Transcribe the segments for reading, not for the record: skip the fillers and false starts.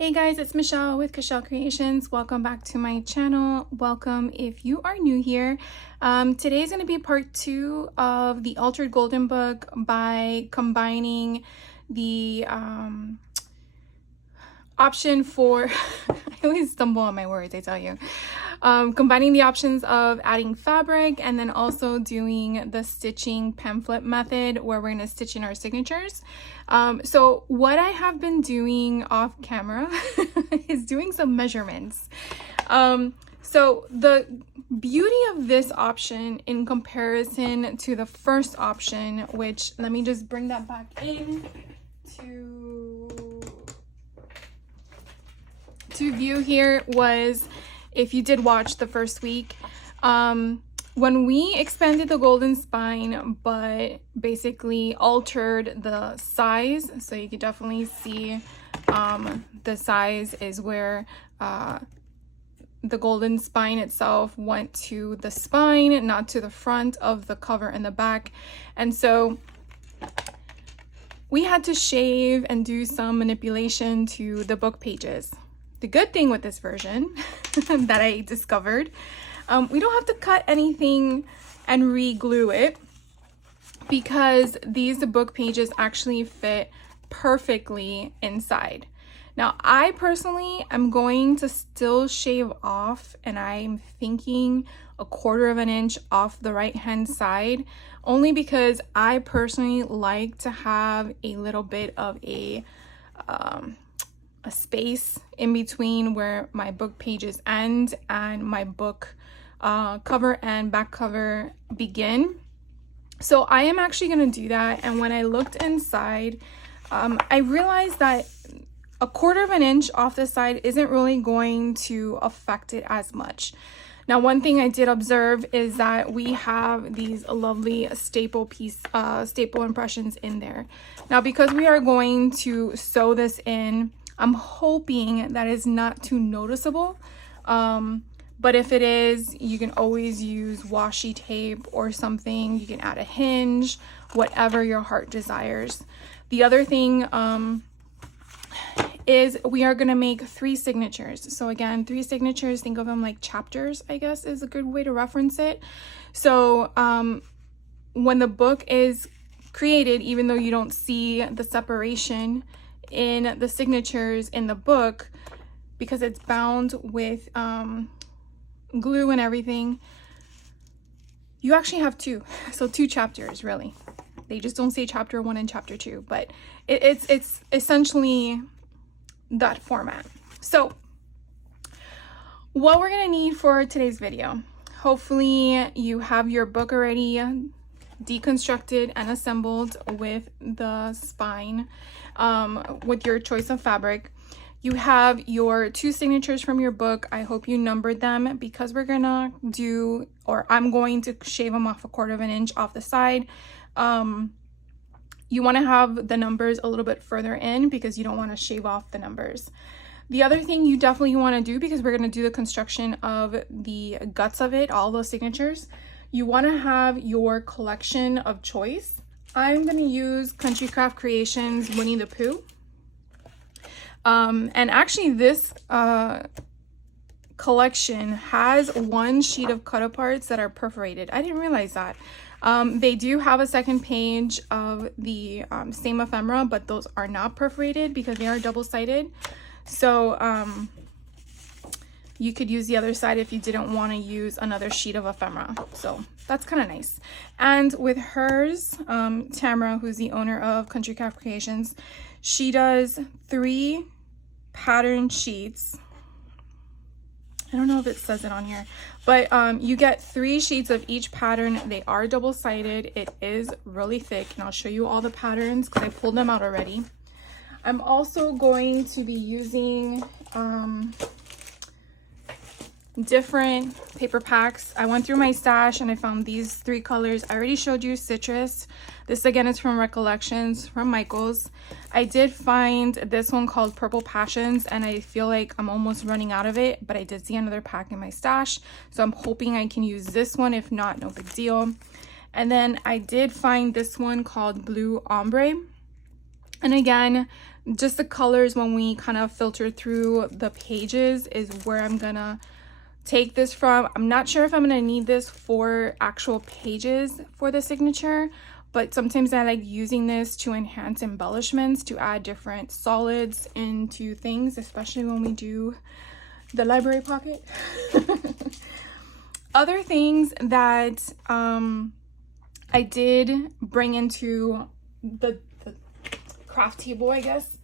Hey guys, it's Michelle with Michelle Creations. Welcome back to my channel. Welcome if you are new here. Today is going to be part 2 of the Altered Golden book by combining the option for I always stumble on my words, I tell you. Combining the options of adding fabric and then also doing the stitching pamphlet method where we're going to stitch in our signatures. So what I have been doing off camera is doing some measurements. So the beauty of this option in comparison to the first option, which let me just bring that back in to view here, was if you did watch the first week, when we expanded the golden spine but basically altered the size, so you could definitely see the size is where the golden spine itself went to the spine, not to the front of the cover and the back. And so we had to shave and do some manipulation to the book pages. The good thing with this version that I discovered, we don't have to cut anything and re-glue it because these book pages actually fit perfectly inside. Now, I personally am going to still shave off, and I'm thinking 1/4 of an inch off the right hand side, only because I personally like to have a little bit of a space in between where my book pages end and my book cover and back cover begin. So I am actually going to do that. And when I looked inside, I realized that 1/4 of an inch off the side isn't really going to affect it as much. Now, one thing I did observe is that we have these lovely staple impressions in there. Now, because we are going to sew this in, I'm hoping that is not too noticeable. But if it is, you can always use washi tape or something. You can add a hinge, whatever your heart desires. The other thing is we are going to make 3 signatures. So again, 3 signatures, think of them like chapters, I guess is a good way to reference it. So when the book is created, even though you don't see the separation in the signatures in the book, because it's bound with glue and everything, you actually have 2. So 2 chapters, really. They just don't say chapter 1 and chapter 2, but it's essentially that format. So what we're gonna need for today's video, hopefully you have your book already deconstructed and assembled with the spine, with your choice of fabric. You have your 2 signatures from your book. I hope you numbered them because we're gonna do, or I'm going to shave them off 1/4 of an inch off the side. You want to have the numbers a little bit further in because you don't want to shave off the numbers. The other thing you definitely want to do, because we're going to do the construction of the guts of it, all those signatures, you want to have your collection of choice. I'm going to use Country Craft Creations Winnie the Pooh. And actually this collection has 1 sheet of cut-aparts that are perforated. I didn't realize that. They do have a second page of the same ephemera, but those are not perforated because they are double-sided. So you could use the other side if you didn't want to use another sheet of ephemera. So that's kind of nice. And with hers, Tamara, who's the owner of Country Craft Creations, she does 3 pattern sheets. I don't know if it says it on here, but you get 3 sheets of each pattern. They are double-sided. It is really thick, and I'll show you all the patterns because I pulled them out already. I'm also going to be using different paper packs. I went through my stash and I found these 3 colors. I already showed you citrus. This again is from Recollections from Michaels. I did find this one called Purple Passions, and I feel like I'm almost running out of it, but I did see another pack in my stash, so I'm hoping I can use this one. If not, no big deal. And then I did find this one called Blue Ombre, and again, just the colors when we kind of filter through the pages is where I'm gonna take this from. I'm not sure if I'm gonna need this for actual pages for the signature, but sometimes I like using this to enhance embellishments, to add different solids into things, especially when we do the library pocket. Other things that I did bring into the craft table, I guess,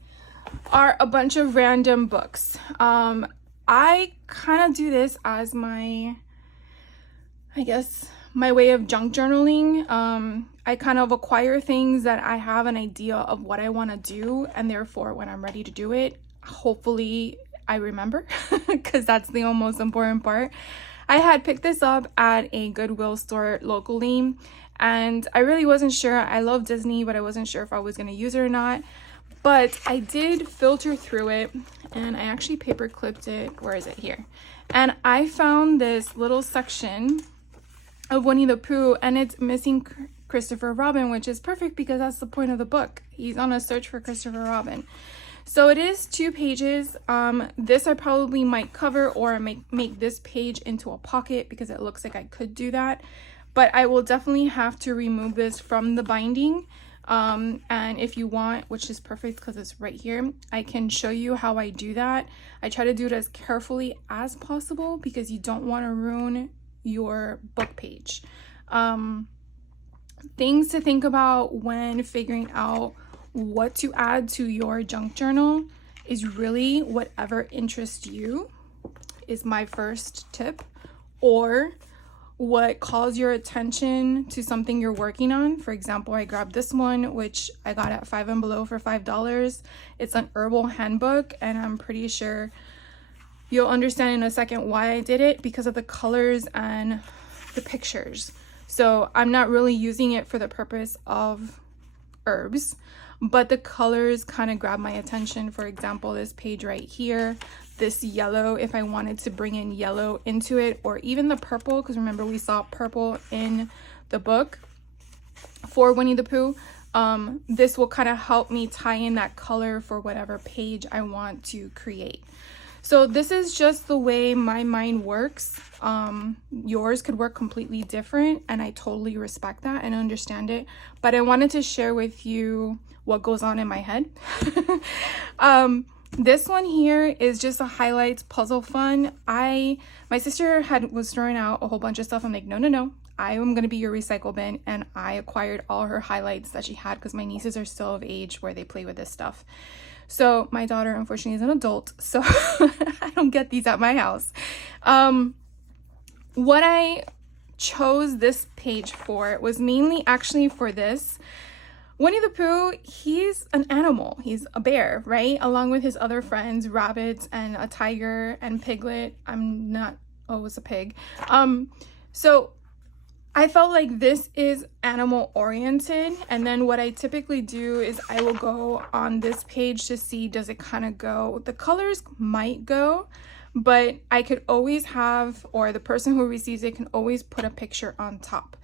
are a bunch of random books. I kind of do this as my, I guess, my way of junk journaling. I kind of acquire things that I have an idea of what I want to do, and therefore when I'm ready to do it, hopefully I remember, because that's the most important part. I had picked this up at a Goodwill store locally, and I really wasn't sure. I love Disney, but I wasn't sure if I was going to use it or not. But I did filter through it, and I actually paper clipped it. Where is it? Here. And I found this little section of Winnie the Pooh, and it's missing Christopher Robin, which is perfect because that's the point of the book. He's on a search for Christopher Robin. So it is 2 pages. This I probably might cover or make this page into a pocket because it looks like I could do that. But I will definitely have to remove this from the binding. And if you want, which is perfect because it's right here, I can show you how I do that. I try to do it as carefully as possible because you don't want to ruin your book page. Things to think about when figuring out what to add to your junk journal is really whatever interests you is my first tip, or what calls your attention to something you're working on. For example, I grabbed this one, which I got at 5 and Below for $5. It's an herbal handbook, and I'm pretty sure you'll understand in a second why I did it, because of the colors and the pictures. So I'm not really using it for the purpose of herbs, but the colors kind of grab my attention. For example, this page right here, this yellow, if I wanted to bring in yellow into it, or even the purple, because remember we saw purple in the book for Winnie the Pooh. This will kind of help me tie in that color for whatever page I want to create. So this is just the way my mind works. Yours could work completely different, and I totally respect that and understand it. But I wanted to share with you what goes on in my head. This one here is just a highlights puzzle fun. My sister was throwing out a whole bunch of stuff. I'm like, no. I am going to be your recycle bin. And I acquired all her highlights that she had because my nieces are still of age where they play with this stuff. So my daughter, unfortunately, is an adult, so I don't get these at my house. What I chose this page for was mainly actually for this. Winnie the Pooh, he's an animal. He's a bear, right? Along with his other friends, rabbits and a tiger and Piglet. It's a pig. So I felt like this is animal oriented, and then what I typically do is I will go on this page to see, does it kind of go, the colors might go, but I could always have, or the person who receives it can always put a picture on top.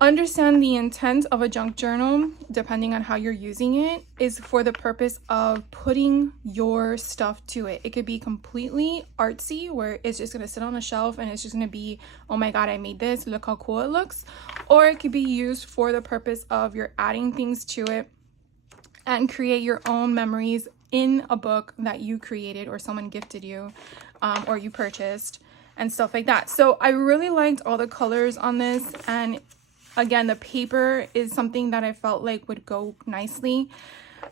Understand the intent of a junk journal, depending on how you're using it, is for the purpose of putting your stuff to it. It could be completely artsy, where it's just going to sit on a shelf and it's just going to be, oh my god, I made this, look how cool it looks. Or it could be used for the purpose of you're adding things to it and create your own memories in a book that you created or someone gifted you, or you purchased, and stuff like that. So I really liked all the colors on this, and again, the paper is something that I felt like would go nicely.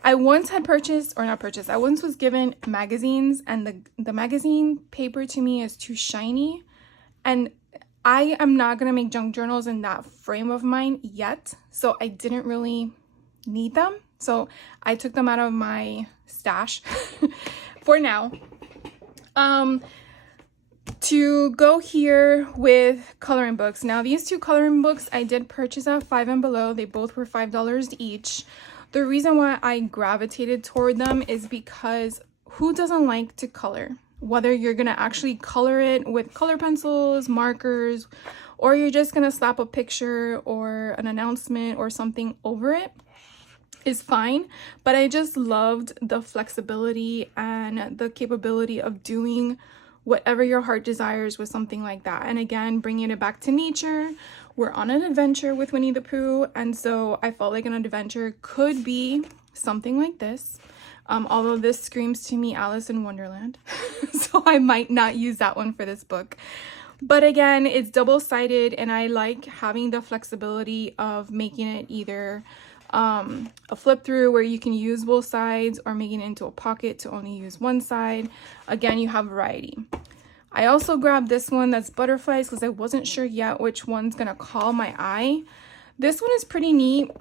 I once was given magazines, and the magazine paper to me is too shiny, and I am not going to make junk journals in that frame of mind yet, so I didn't really need them. So I took them out of my stash for now. To go here with coloring books. Now, these 2 coloring books I did purchase at 5 and Below. They both were $5 each. The reason why I gravitated toward them is because who doesn't like to color? Whether you're going to actually color it with color pencils, markers, or you're just going to slap a picture or an announcement or something over it. is fine, but I just loved the flexibility and the capability of doing whatever your heart desires with something like that. And again, bringing it back to nature. We're on an adventure with Winnie the Pooh, and so I felt like an adventure could be something like this. Although this screams to me Alice in Wonderland, so I might not use that one for this book. But again, it's double-sided, and I like having the flexibility of making it either a flip through where you can use both sides, or making it into a pocket to only use one side. Again, you have variety. I also grabbed this one that's butterflies because I wasn't sure yet which one's gonna call my eye. This one is pretty neat.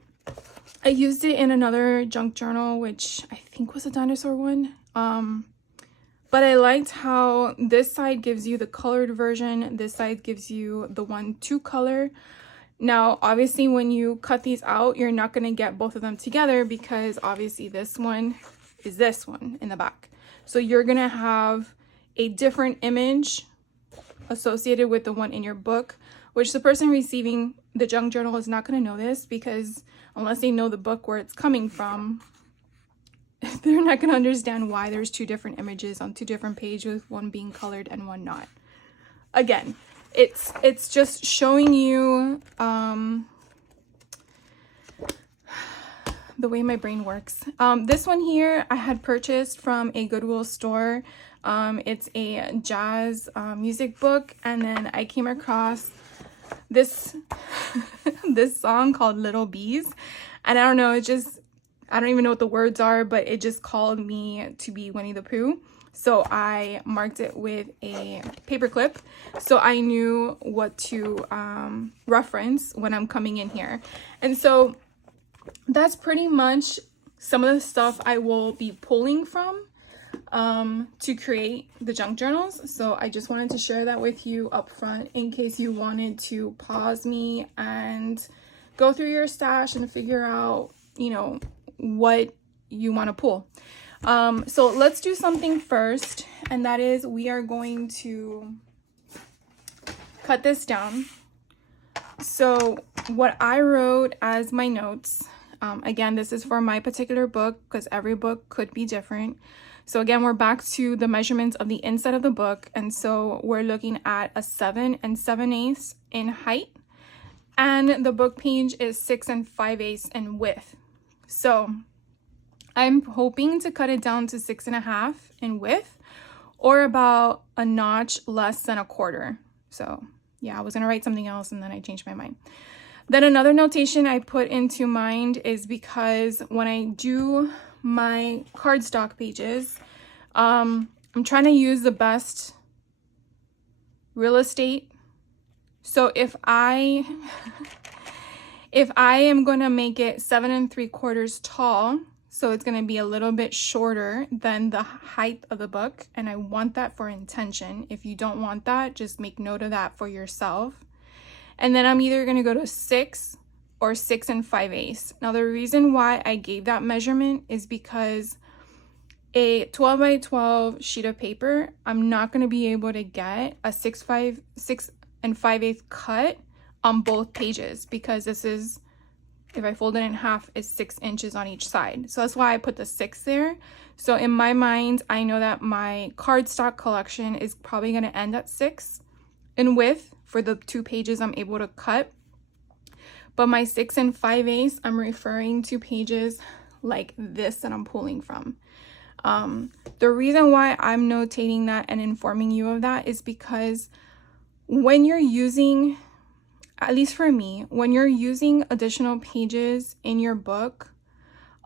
I used it in another junk journal, which I think was a dinosaur one. But I liked how this side gives you the colored version, this side gives you the 1-2 color. Now, obviously, when you cut these out, you're not going to get both of them together because obviously this one is this one in the back. So you're going to have a different image associated with the one in your book, which the person receiving the junk journal is not going to know this, because unless they know the book where it's coming from, they're not going to understand why there's 2 different images on 2 different pages, one being colored and one not. Again, it's just showing you the way my brain works. This one here I had purchased from a Goodwill store. It's a jazz music book, and then I came across this this song called Little Bees, and I don't know, I don't even know what the words are, but it just called me to be Winnie the Pooh. So I marked it with a paper clip so I knew what to reference when I'm coming in here. And so that's pretty much some of the stuff I will be pulling from to create the junk journals. So I just wanted to share that with you up front in case you wanted to pause me and go through your stash and figure out, you know, what you want to pull. So let's do something first, and that is we are going to cut this down. So what I wrote as my notes, again, this is for my particular book because every book could be different. So again, we're back to the measurements of the inside of the book, and so we're looking at a 7 7/8 in height, and the book page is 6 5/8 in width. So I'm hoping to cut it down to 6.5 in width, or about a notch less than 1/4. So yeah, I was gonna write something else and then I changed my mind. Then another notation I put into mind is because when I do my cardstock pages, I'm trying to use the best real estate. So if I am gonna make it 7 3/4 tall, so it's going to be a little bit shorter than the height of the book, and I want that for intention. If you don't want that, just make note of that for yourself. And then I'm either going to go to 6 or 6 5/8. Now the reason why I gave that measurement is because a 12 by 12 sheet of paper, I'm not going to be able to get a 6 5/8 cut on both pages, because this is, if I fold it in half, it's 6 inches on each side. So that's why I put the 6 there. So in my mind, I know that my cardstock collection is probably going to end at 6 in width for the 2 pages I'm able to cut. But my 6 5/8, I'm referring to pages like this that I'm pulling from. The reason why I'm notating that and informing you of that is because when you're using, at least for me, when you're using additional pages in your book,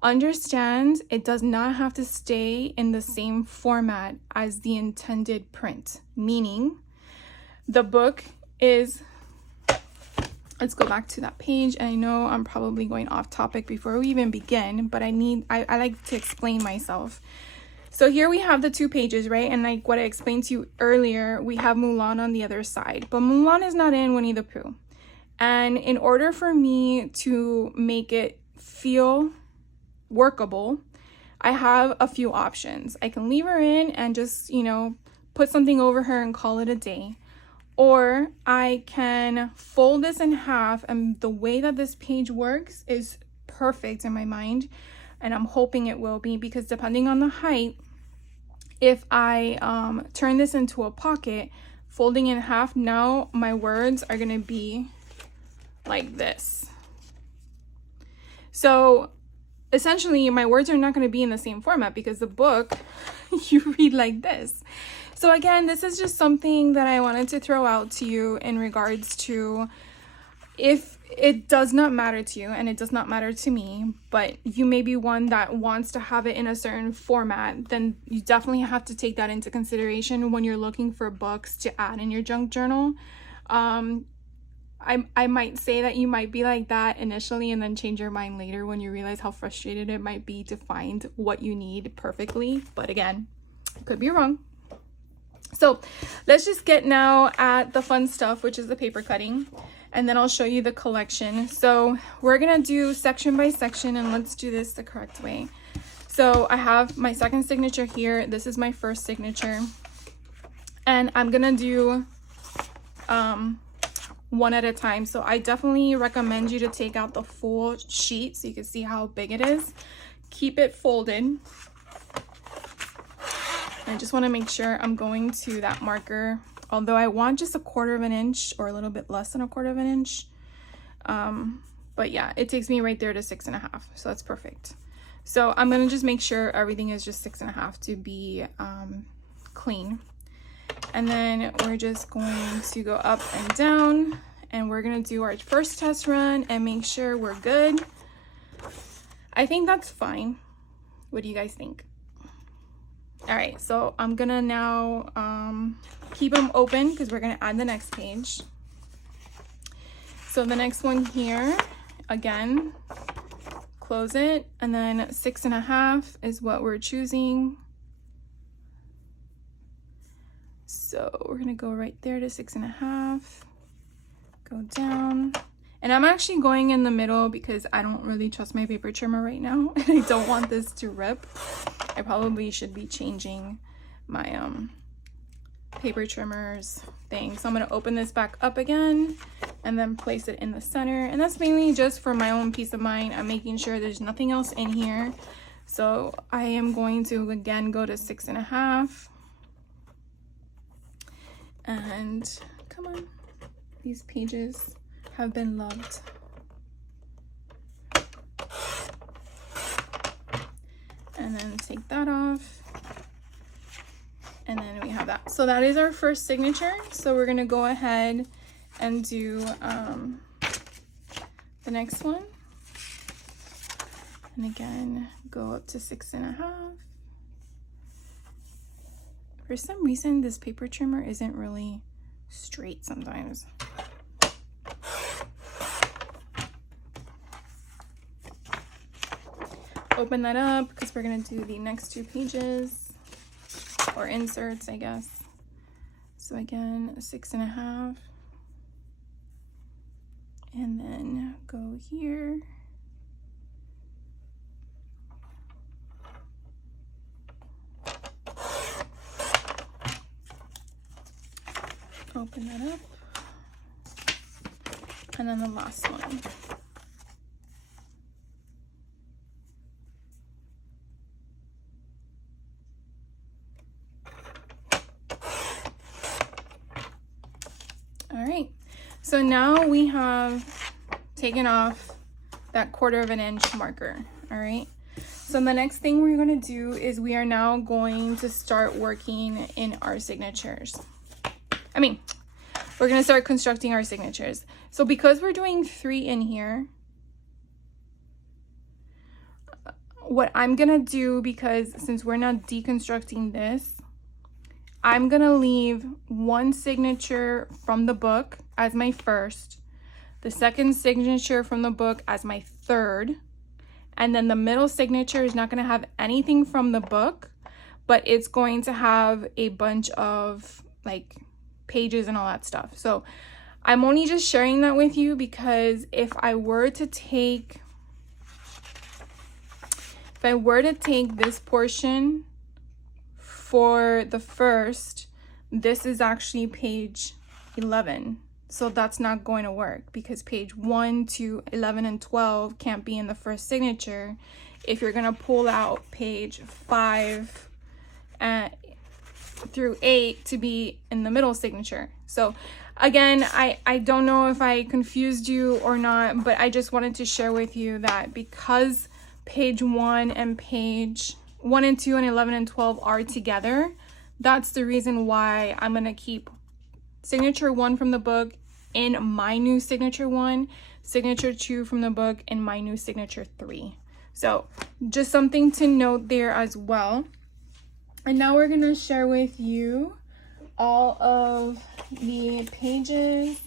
understand it does not have to stay in the same format as the intended print. Meaning, the book is, let's go back to that page. And I know I'm probably going off topic before we even begin, but I like to explain myself. So here we have the 2 pages, right? And like what I explained to you earlier, we have Mulan on the other side, but Mulan is not in Winnie the Pooh. And in order for me to make it feel workable, I have a few options. I can leave her in and just, you know, put something over her and call it a day. Or I can fold this in half, and the way that this page works is perfect in my mind, and I'm hoping it will be, because depending on the height, if I turn this into a pocket, folding in half, now my words are gonna be like this. So essentially my words are not going to be in the same format, because the book you read like this. So again, this is just something that I wanted to throw out to you in regards to, if it does not matter to you, and it does not matter to me, but you may be one that wants to have it in a certain format, then you definitely have to take that into consideration when you're looking for books to add in your junk journal. I might say that you might be like that initially and then change your mind later when you realize how frustrated it might be to find what you need perfectly. But again, could be wrong. So let's just get now at the fun stuff, which is the paper cutting, and then I'll show you the collection. So we're gonna do section by section, and let's do this the correct way. So I have my second signature here. This is my first signature, and I'm gonna do one at a time. So I definitely recommend you to take out the full sheet so you can see how big it is. Keep it folded. I just want to make sure I'm going to that marker, although I want just 1/4 of an inch or a little bit less than 1/4 of an inch. But yeah, it takes me right there to 6.5, so that's perfect. So I'm gonna just make sure everything is just 6.5 to be clean. And then we're just going to go up and down, and we're gonna do our first test run and make sure we're good. I think that's fine. What do you guys think? All right, so I'm gonna now keep them open because we're gonna add the next page. So the next one here, again, close it, and then 6.5 is what we're choosing. So we're gonna go right there to 6.5, go down. And I'm actually going in the middle because I don't really trust my paper trimmer right now, and I don't want this to rip. I probably should be changing my paper trimmers thing. So I'm gonna open this back up again and then place it in the center. And that's mainly just for my own peace of mind. I'm making sure there's nothing else in here. So I am going to again go to 6.5. And come on, these pages have been loved. And then take that off, and then we have that. So that is our first signature. So we're gonna go ahead and do the next one, and again go up to 6.5. For some reason, this paper trimmer isn't really straight sometimes. Open that up because we're going to do the next 2 pages, or inserts, I guess. So again, 6.5. And then go here. Open that up, and then the last one. All right, so now we have taken off that 1/4 of an inch marker. All right, so the next thing we're going to do is we are now going to start working in our signatures. We're gonna start constructing our signatures. So because we're doing 3 in here, what I'm gonna do, because since we're not deconstructing this, I'm gonna leave 1 signature from the book as my first, the second signature from the book as my third, and then the middle signature is not gonna have anything from the book, but it's going to have a bunch of like pages and all that stuff. So I'm only just sharing that with you because if I were to take this portion for the first, this is actually page 11. So that's not going to work because page 1 to 11 and 12 can't be in the first signature if you're going to pull out page 5 through 8 to be in the middle signature. So again, I don't know if I confused you or not, but I just wanted to share with you that because page 1 and page 1 and 2 and 11 and 12 are together, that's the reason why I'm going to keep signature 1 from the book in my new signature 1, signature 2 from the book in my new signature 3. So just something to note there as well. And now we're going to share with you all of the pages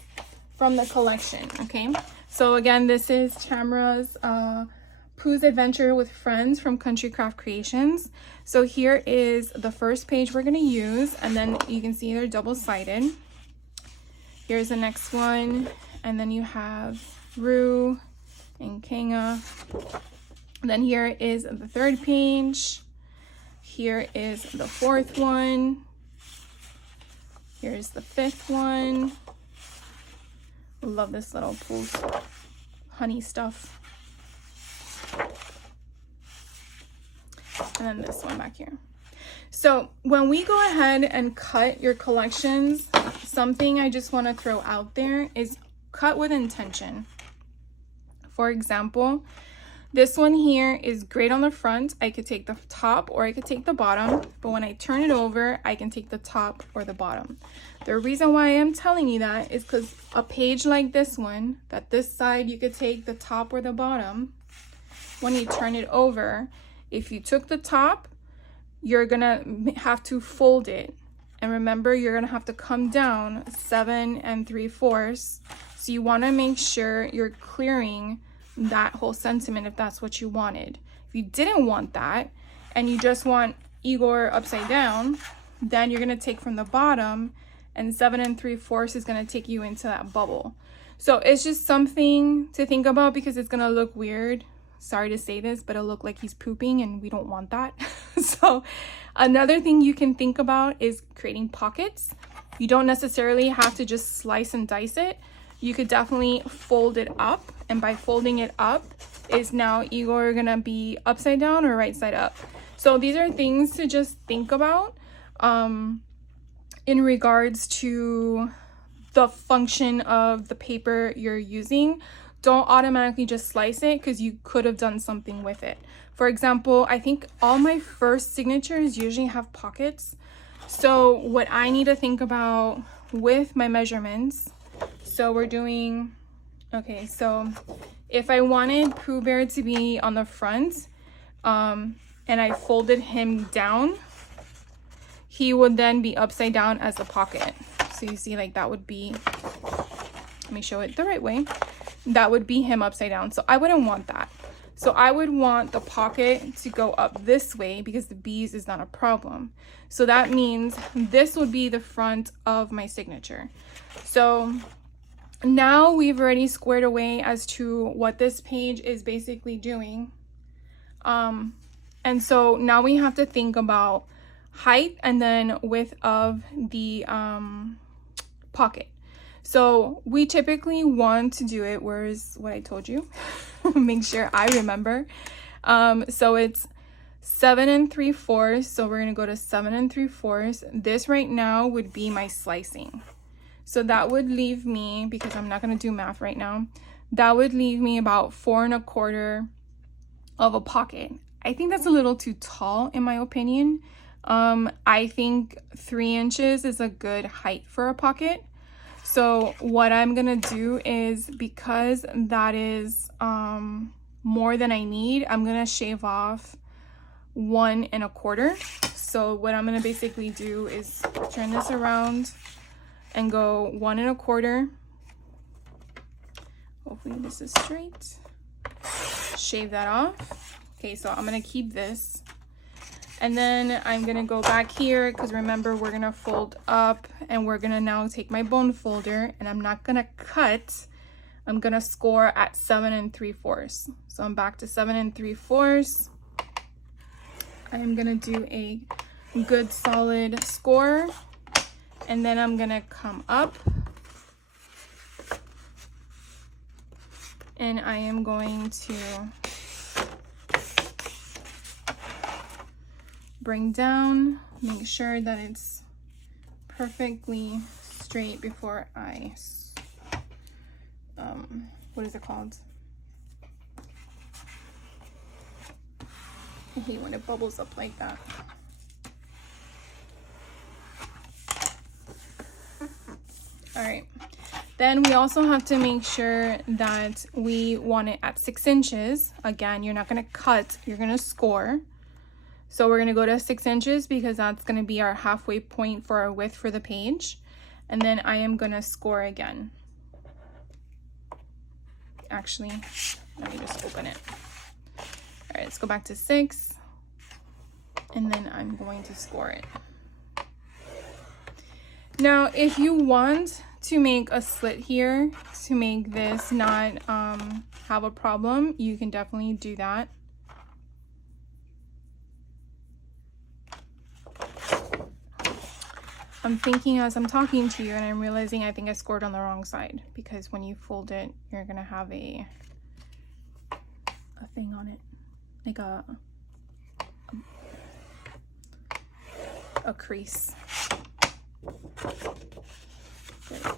from the collection, okay? So again, this is Tamara's Pooh's Adventure with Friends from Country Craft Creations. So here is the first page we're going to use, and then you can see they're double-sided. Here's the next one, and then you have Roo and Kanga. Then here is the third page. Here is the fourth one. Here's the fifth one. Love this little Pooh's honey stuff. And then this one back here. So when we go ahead and cut your collections, something I just want to throw out there is cut with intention. For example, this one here is great on the front. I could take the top or I could take the bottom, but when I turn it over, I can take the top or the bottom. The reason why I'm telling you that is because a page like this one, that this side you could take the top or the bottom, when you turn it over, if you took the top, you're gonna have to fold it. And remember, you're gonna have to come down 7 3/4. So you wanna make sure you're clearing that whole sentiment if that's what you wanted. If you didn't want that and you just want Igor upside down, then you're gonna take from the bottom, and 7 3/4 is gonna take you into that bubble. So it's just something to think about because it's gonna look weird. Sorry to say this, but it'll look like he's pooping and we don't want that. So another thing you can think about is creating pockets. You don't necessarily have to just slice and dice it. You could definitely fold it up, and by folding it up is now Igor gonna be upside down or right side up. So these are things to just think about in regards to the function of the paper you're using. Don't automatically just slice it because you could have done something with it. For example, I think all my first signatures usually have pockets. So what I need to think about with my measurements, so we're doing, okay, so if I wanted Pooh Bear to be on the front and I folded him down, he would then be upside down as a pocket. So you see, like that would be, let me show it the right way. That would be him upside down. So I wouldn't want that. So I would want the pocket to go up this way because the bees is not a problem. So that means this would be the front of my signature. So now we've already squared away as to what this page is basically doing. And so now we have to think about height and then width of the pocket. So we typically want to do it, where's what I told you? Make sure I remember. So it's 7 3/4. So we're gonna go to 7 3/4. This right now would be my slicing. So that would leave me, because I'm not gonna do math right now, that would leave me about 4 1/4 of a pocket. I think that's a little too tall in my opinion. I think 3 inches is a good height for a pocket. So what I'm gonna do is, because that is more than I need, I'm gonna shave off 1 1/4. So what I'm gonna basically do is turn this around and go 1 1/4. Hopefully this is straight. Shave that off. Okay, so I'm gonna keep this. And then I'm gonna go back here because remember, we're gonna fold up and we're gonna now take my bone folder, and I'm not gonna cut, I'm gonna score at 7 3/4. So I'm back to 7 3/4. I'm gonna do a good solid score, and then I'm gonna come up and I am going to bring down, make sure that it's perfectly straight before I, what is it called? I hate when it bubbles up like that. All right, then we also have to make sure that we want it at 6 inches. Again, you're not gonna cut, you're gonna score. So we're gonna go to 6 inches because that's gonna be our halfway point for our width for the page. And then I am gonna score again. Actually, let me just open it. All right, let's go back to 6. And then I'm going to score it. Now, if you want to make a slit here to make this not have a problem, you can definitely do that. I'm thinking as I'm talking to you and I'm realizing I think I scored on the wrong side, because when you fold it, you're gonna have a thing on it, like a crease. There we go.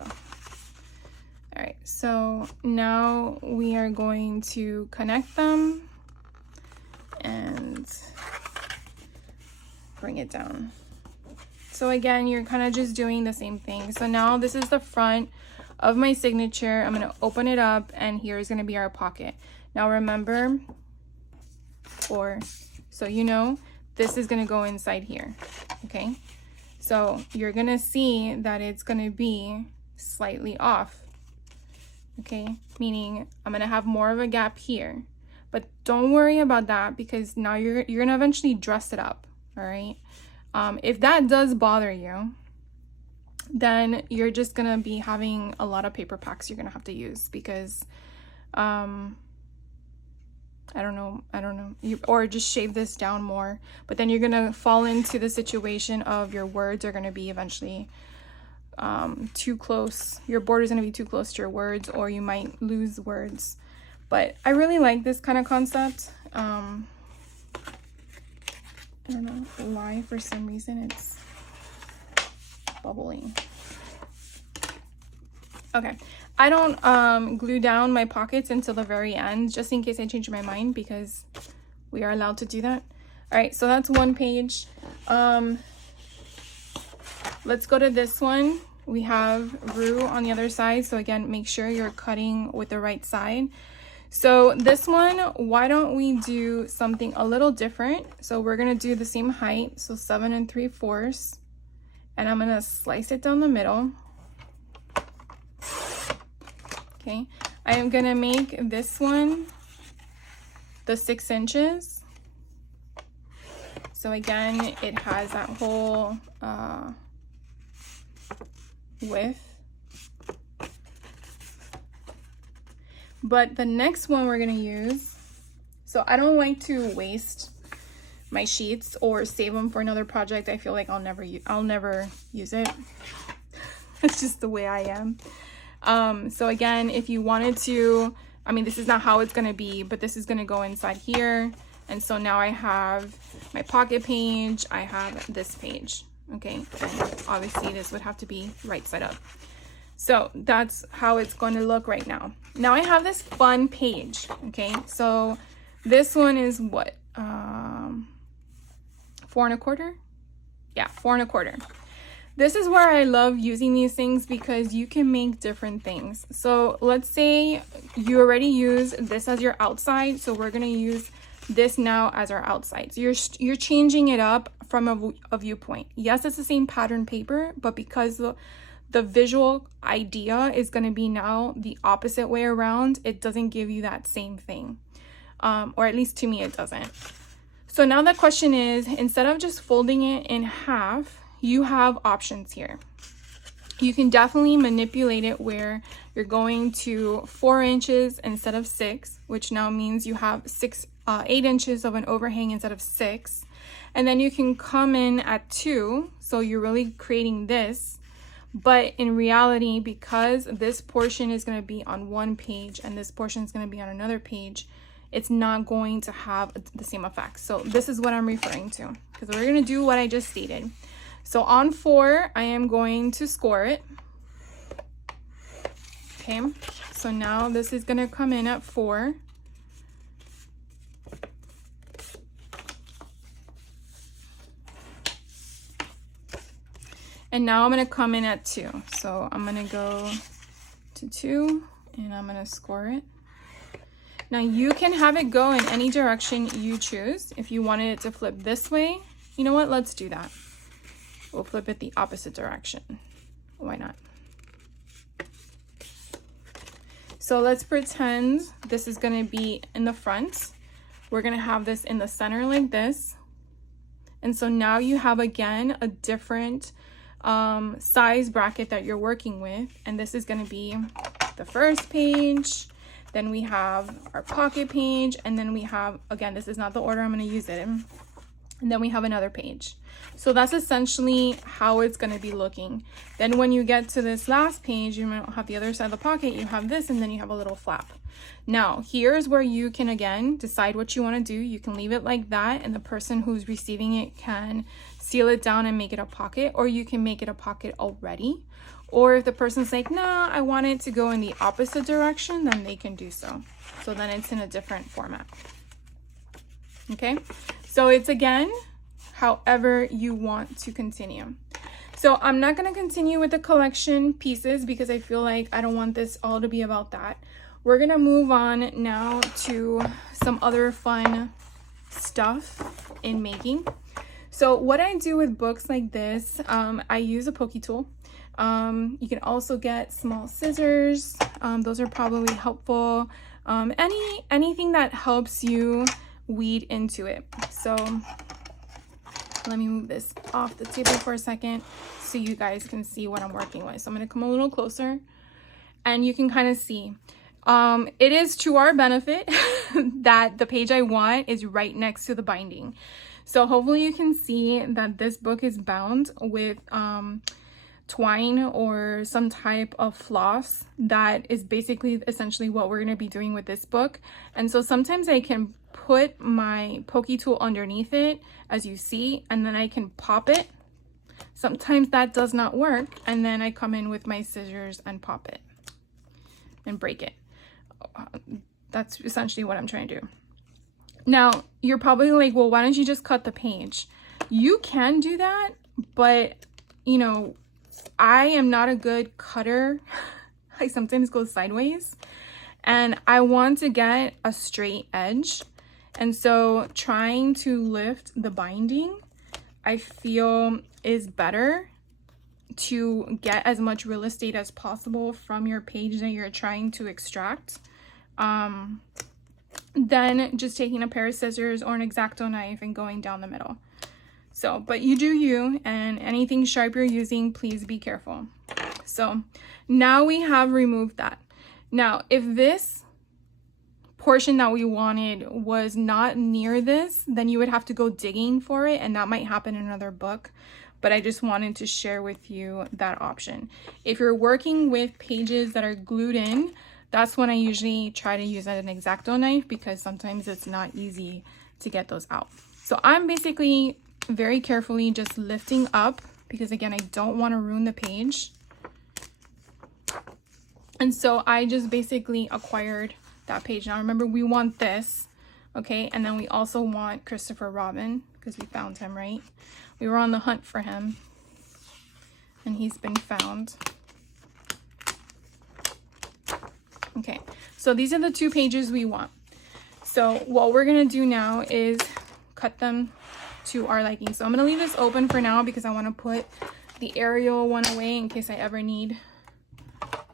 All right, so now we are going to connect them and bring it down. So again, you're kind of just doing the same thing. So now this is the front of my signature. I'm gonna open it up and here's gonna be our pocket. Now remember, or so you know, this is gonna go inside here, okay? So you're gonna see that it's gonna be slightly off, okay? Meaning I'm gonna have more of a gap here, but don't worry about that because now you're gonna eventually dress it up, all right? If that does bother you, then you're just gonna be having a lot of paper packs you're gonna have to use because, I don't know, or just shave this down more, but then you're gonna fall into the situation of your words are gonna be eventually too close. Your border is gonna be too close to your words, or you might lose words. But I really like this kind of concept. I don't know why, for some reason it's bubbling. Okay, I don't glue down my pockets until the very end, just in case I change my mind, because we are allowed to do that. All right, so that's one page. Let's go to this one. We have Rue on the other side. So again, make sure you're cutting with the right side. So this one, why don't we do something a little different? So we're gonna do the same height, so 7 3/4, and I'm gonna slice it down the middle. Okay, I am gonna make this one the 6 inches. So again, it has that whole width. But the next one we're gonna use, so I don't like to waste my sheets or save them for another project. I feel like I'll never use it. It's just the way I am. So again, if you wanted to, I mean, this is not how it's gonna be, but this is gonna go inside here. And so now I have my pocket page, I have this page, okay? And obviously this would have to be right side up. So that's how it's going to look right now. Now I have this fun page, okay? So this one is what? 4 1/4? Yeah, 4 1/4. This is where I love using these things because you can make different things. So let's say you already use this as your outside. So we're gonna use this now as our outside. So you're changing it up from a viewpoint. Yes, it's the same pattern paper, but because the visual idea is going to be now the opposite way around, it doesn't give you that same thing, or at least to me it doesn't. So now the question is, instead of just folding it in half, you have options here. You can definitely manipulate it where you're going to 4 inches instead of 6, which now means you have 8 inches of an overhang instead of 6. And then you can come in at 2, so you're really creating this. But in reality, because this portion is going to be on one page and this portion is going to be on another page, it's not going to have the same effect. So this is what I'm referring to, because we're going to do what I just stated. So on 4, I am going to score it. Okay, so now this is going to come in at 4. And now I'm going to come in at 2. So I'm going to go to 2 and I'm going to score it. Now you can have it go in any direction you choose. If you wanted it to flip this way, you know what? Let's do that. We'll flip it the opposite direction. Why not? So let's pretend this is going to be in the front. We're going to have this in the center like this. And so now you have, again, a different size bracket that you're working with. And this is going to be the first page. Then we have our pocket page. And then we have, again, this is not the order I'm going to use it in. And then we have another page. So that's essentially how it's going to be looking. Then when you get to this last page, you don't have the other side of the pocket, you have this, and then you have a little flap. Now, here's where you can, again, decide what you want to do. You can leave it like that, and the person who's receiving it can seal it down and make it a pocket, or you can make it a pocket already. Or if the person's like, nah, I want it to go in the opposite direction, then they can do so. So then it's in a different format. Okay, so it's, again, however you want to continue. So I'm not going to continue with the collection pieces because I feel like I don't want this all to be about that. We're going to move on now to some other fun stuff in making. So what I do with books like this, I use a pokey tool. You can also get small scissors. Those are probably helpful. Anything that helps you weed into it. So let me move this off the table for a second so you guys can see what I'm working with. So I'm going to come a little closer and you can kind of see. It is to our benefit that the page I want is right next to the binding. So hopefully you can see that this book is bound with twine or some type of floss that is basically essentially what we're going to be doing with this book. And so sometimes I can put my pokey tool underneath it, as you see, and then I can pop it. Sometimes that does not work, and then I come in with my scissors and pop it and break it. That's essentially what I'm trying to do. Now, you're probably like, well, why don't you just cut the page? You can do that, but, you know, I am not a good cutter. I sometimes go sideways, and I want to get a straight edge. And so trying to lift the binding, I feel is better to get as much real estate as possible from your page that you're trying to extract. Then just taking a pair of scissors or an X-Acto knife and going down the middle. So, but you do you, and anything sharp you're using, please be careful. So now we have removed that. Now, if this portion that we wanted was not near this, then you would have to go digging for it, and that might happen in another book. But I just wanted to share with you that option. If you're working with pages that are glued in, that's when I usually try to use an X-Acto knife because sometimes it's not easy to get those out. So I'm basically very carefully just lifting up because, again, I don't want to ruin the page. And so I just basically acquired that page. Now remember, we want this, okay? And then we also want Christopher Robin because we found him, right? We were on the hunt for him and he's been found. Okay, so these are the 2 pages we want. So what we're gonna do now is cut them to our liking. So I'm gonna leave this open for now because I wanna put the Ariel one away in case I ever need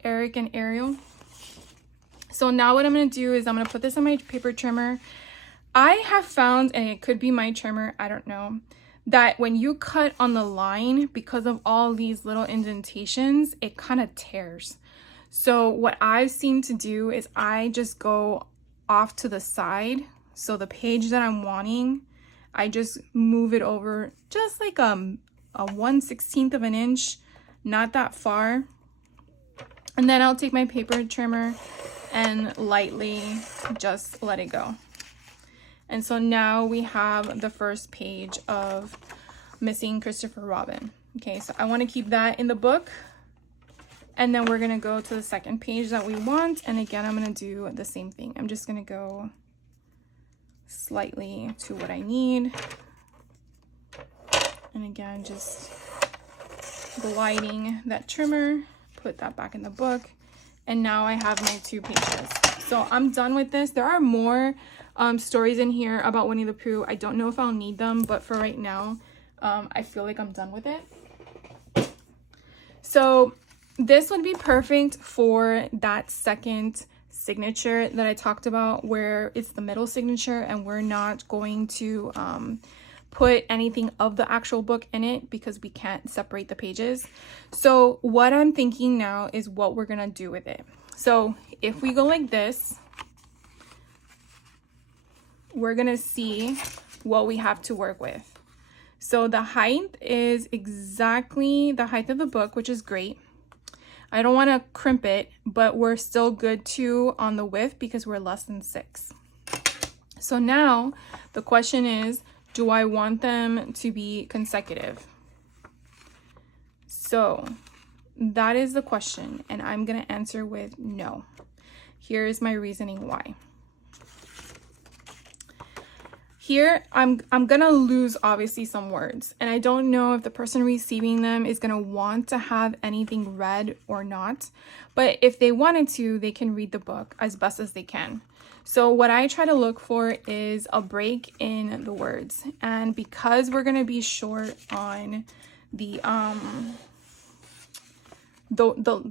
Eric and Ariel. So now what I'm going to do is I'm going to put this on my paper trimmer. I have found, and it could be my trimmer, I don't know, that when you cut on the line, because of all these little indentations, it kind of tears. So what I've seemed to do is I just go off to the side. So the page that I'm wanting, I just move it over just like a 1/16 of an inch, not that far. And then I'll take my paper trimmer and lightly just let it go. And so now we have the first page of Missing Christopher Robin. Okay, so I want to keep that in the book. And then we're going to go to the second page that we want. And again, I'm going to do the same thing. I'm just going to go slightly to what I need. And again, just gliding that trimmer, put that back in the book. And now I have my 2 pages. So I'm done with this. There are more stories in here about Winnie the Pooh. I don't know if I'll need them, but for right now, I feel like I'm done with it. So this would be perfect for that second signature that I talked about, where it's the middle signature and we're not going to put anything of the actual book in it because we can't separate the pages. So what I'm thinking now is what we're gonna do with it. So if we go like this, we're gonna see what we have to work with. So the height is exactly the height of the book, which is great. I don't want to crimp it, but we're still good too on the width because we're less than 6. So now the question is, do I want them to be consecutive? So that is the question, and I'm going to answer with no. Here's my reasoning why. Here, I'm gonna lose obviously some words, and I don't know if the person receiving them is gonna want to have anything read or not, but if they wanted to, they can read the book as best as they can. So what I try to look for is a break in the words, and because we're gonna be short on the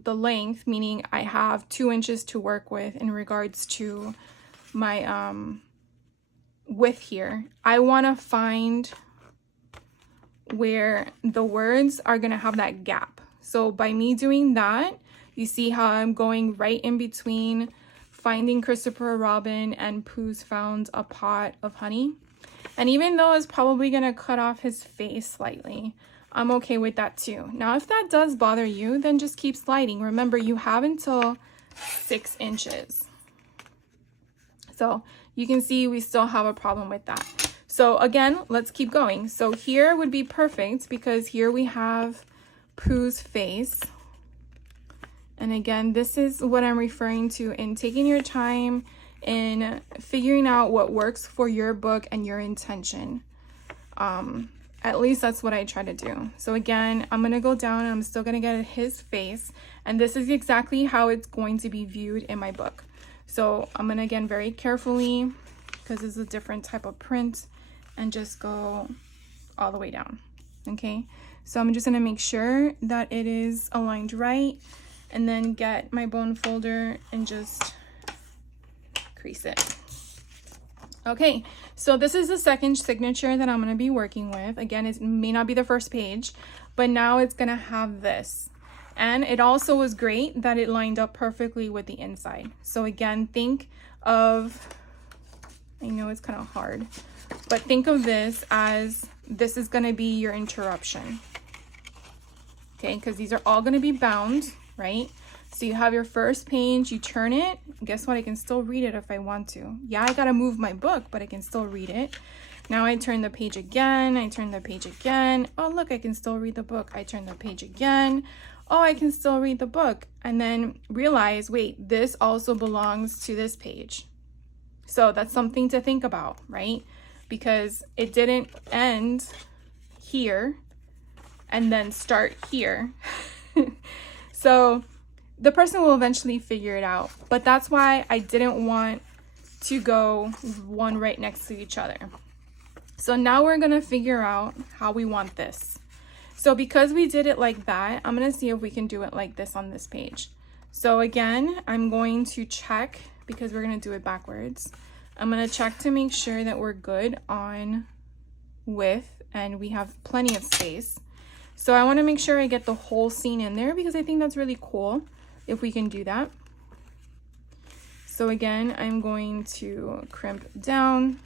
length, meaning I have 2 inches to work with in regards to my width here, I want to find where the words are going to have that gap. So by me doing that, you see how I'm going right in between Finding Christopher Robin and Pooh's Found a Pot of Honey. And even though it's probably going to cut off his face slightly, I'm okay with that too. Now, if that does bother you, then just keep sliding. Remember, you have until 6 inches. So you can see we still have a problem with that. So again, let's keep going. So here would be perfect because here we have Pooh's face. And again, this is what I'm referring to in taking your time in figuring out what works for your book and your intention. At least that's what I try to do. So again, I'm going to go down and I'm still going to get his face. And this is exactly how it's going to be viewed in my book. So I'm going to, again, very carefully, because it's a different type of print, and just go all the way down. Okay, so I'm just going to make sure that it is aligned right, and then get my bone folder and just crease it. Okay, so this is the second signature that I'm going to be working with. Again, it may not be the first page, but now it's going to have this. And it also was great that it lined up perfectly with the inside. So again, think of, I know it's kind of hard, but think of this as this is going to be your interruption. Okay, because these are all going to be bound, right? So you have your first page, you turn it. Guess what? I can still read it if I want to. Yeah, I got to move my book, but I can still read it. Now I turn the page again. I turn the page again. Oh, look, I can still read the book. I turn the page again. Oh, I can still read the book. And then realize, wait, this also belongs to this page. So that's something to think about, right? Because it didn't end here and then start here. So the person will eventually figure it out. But that's why I didn't want to go one right next to each other. So now we're going to figure out how we want this. So because we did it like that, I'm going to see if we can do it like this on this page. So again, I'm going to check, because we're going to do it backwards. I'm going to check to make sure that we're good on width and we have plenty of space. So I want to make sure I get the whole scene in there because I think that's really cool if we can do that. So again, I'm going to crimp down.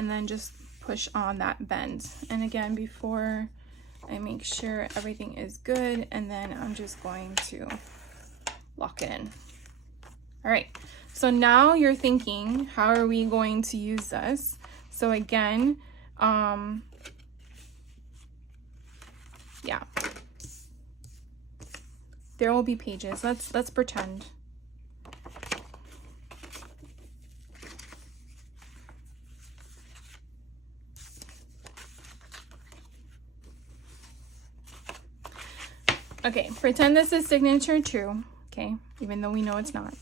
and then just push on that bend. And again, before I make sure everything is good, and then I'm just going to lock it in. All right, so now you're thinking, how are we going to use this? So again, yeah, there will be pages. Let's pretend. Okay, pretend this is signature 2, okay, even though we know it's not.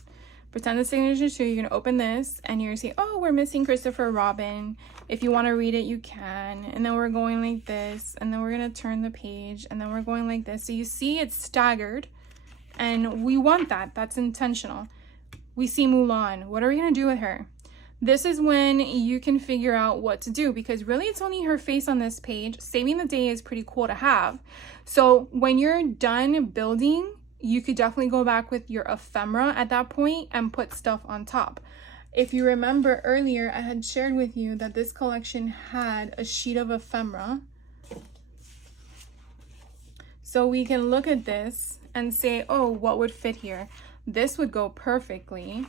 Pretend the signature 2, you're gonna open this and you're gonna say, oh, we're missing Christopher Robin. If you wanna read it, you can. And then we're going like this, and then we're gonna turn the page, and then we're going like this. So you see it's staggered, and we want that, that's intentional. We see Mulan, what are we gonna do with her? This is when you can figure out what to do, because really it's only her face on this page. Saving the day is pretty cool to have. So when you're done building, you could definitely go back with your ephemera at that point and put stuff on top. If you remember earlier, I had shared with you that this collection had a sheet of ephemera. So we can look at this and say, oh, what would fit here? This would go perfectly,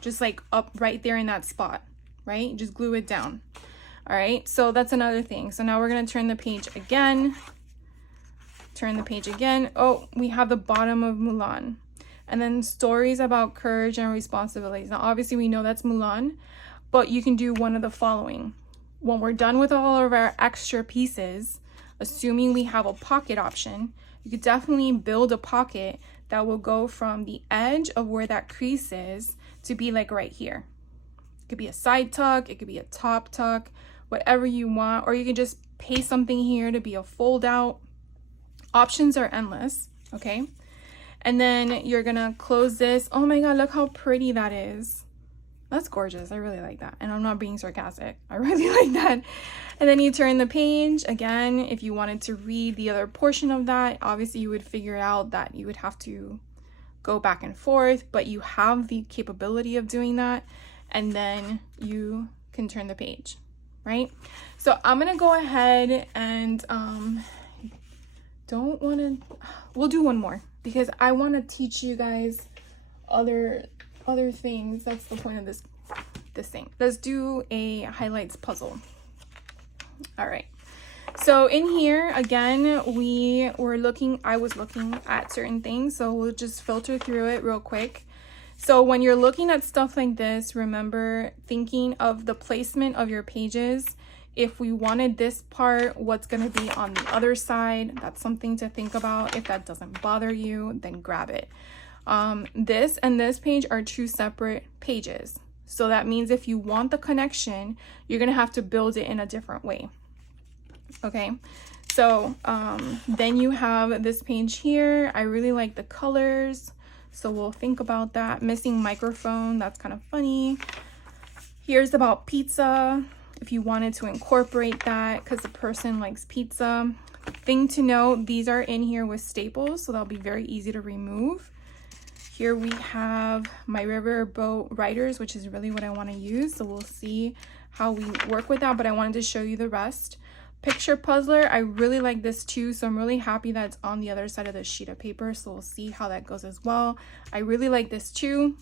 just like up right there in that spot, right? Just glue it down. All right, so that's another thing. So now we're gonna turn the page again. Turn the page again. Oh, we have the bottom of Mulan. And then stories about courage and responsibilities. Now, obviously we know that's Mulan, but you can do one of the following. When we're done with all of our extra pieces, assuming we have a pocket option, you could definitely build a pocket that will go from the edge of where that crease is to be like right here. It could be a side tuck, it could be a top tuck, whatever you want, or you can just paste something here to be a fold out. Options are endless, okay? And then you're gonna close this. Oh my God, look how pretty that is. That's gorgeous, I really like that. And I'm not being sarcastic, I really like that. And then you turn the page. Again, if you wanted to read the other portion of that, obviously you would figure out that you would have to go back and forth, but you have the capability of doing that. And then you can turn the page, right? So I'm gonna go ahead and we'll do one more because I want to teach you guys other things. That's the point of this thing. Let's do a highlights puzzle. All right, so in here again, I was looking at certain things, so we'll just filter through it real quick. So when you're looking at stuff like this, remember thinking of the placement of your pages. If we wanted this part, what's going to be on the other side? That's something to think about. If that doesn't bother you, then grab it. This and this page are two separate pages. So that means if you want the connection, you're going to have to build it in a different way. Okay, so then you have this page here. I really like the colors, so we'll think about that. Missing microphone, that's kind of funny. Here's about pizza. If you wanted to incorporate that because the person likes pizza. Thing to note, these are in here with staples, so they'll be very easy to remove. Here we have my riverboat riders, which is really what I want to use, so we'll see how we work with that, but I wanted to show you the rest. Picture puzzler, I really like this too, so I'm really happy that it's on the other side of the sheet of paper, so we'll see how that goes as well. I really like this too.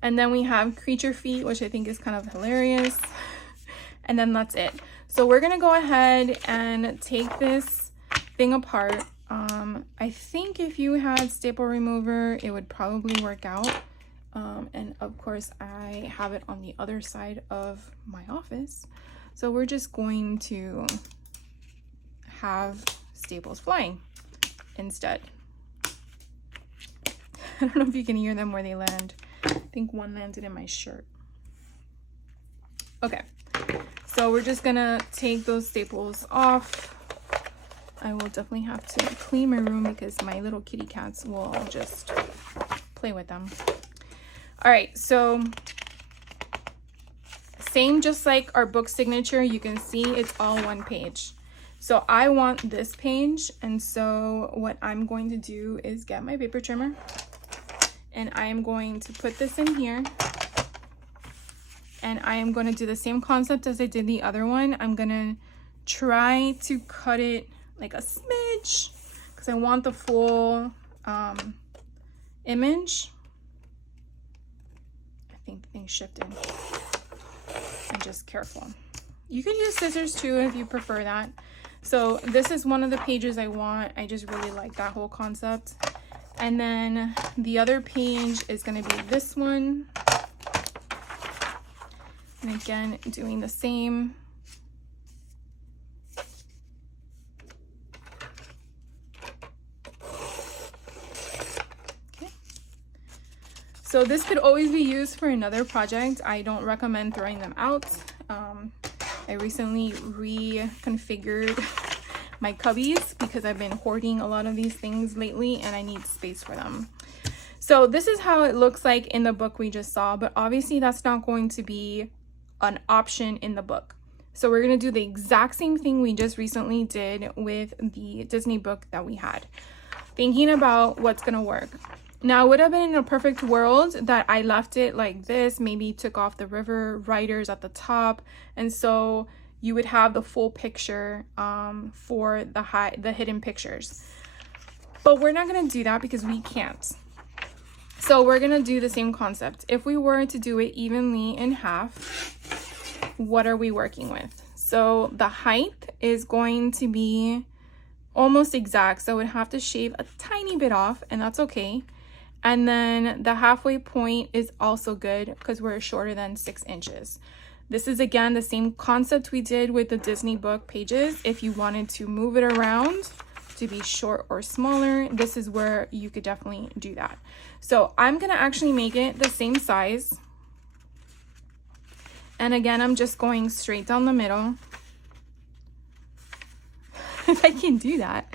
And then we have creature feet, which I think is kind of hilarious. And then that's it. So we're gonna go ahead and take this thing apart. I think if you had staple remover, it would probably work out. And of course, I have it on the other side of my office. So we're just going to have staples flying instead. I don't know if you can hear them where they land. I think one landed in my shirt. Okay, so we're just gonna take those staples off. I will definitely have to clean my room because my little kitty cats will just play with them. All right, so same, just like our book signature, you can see it's all one page. So I want this page, and so what I'm going to do is get my paper trimmer, and I am going to put this in here. and I am going to do the same concept as I did the other one. I'm going to try to cut it like a smidge because I want the full image. I think things shifted. I'm just careful. You can use scissors too if you prefer that. So this is one of the pages I want. I just really like that whole concept. And then the other page is going to be this one. And again, doing the same. Okay. So this could always be used for another project. I don't recommend throwing them out. I recently reconfigured my cubbies because I've been hoarding a lot of these things lately and I need space for them. So this is how it looks like in the book we just saw, but obviously that's not going to be an option in the book. So we're going to do the exact same thing we just recently did with the Disney book that we had, thinking about what's going to work. Now, it would have been in a perfect world that I left it like this, maybe took off the river riders at the top, and so you would have the full picture for the hidden pictures. But we're not going to do that because we can't. So we're going to do the same concept. If we were to do it evenly in half, what are we working with? So the height is going to be almost exact, so I would have to shave a tiny bit off, and that's okay. And then the halfway point is also good because we're shorter than 6 inches. This is again the same concept we did with the Disney book pages. If you wanted to move it around to be short or smaller, this is where you could definitely do that. So I'm gonna actually make it the same size. And again, I'm just going straight down the middle. If I can do that.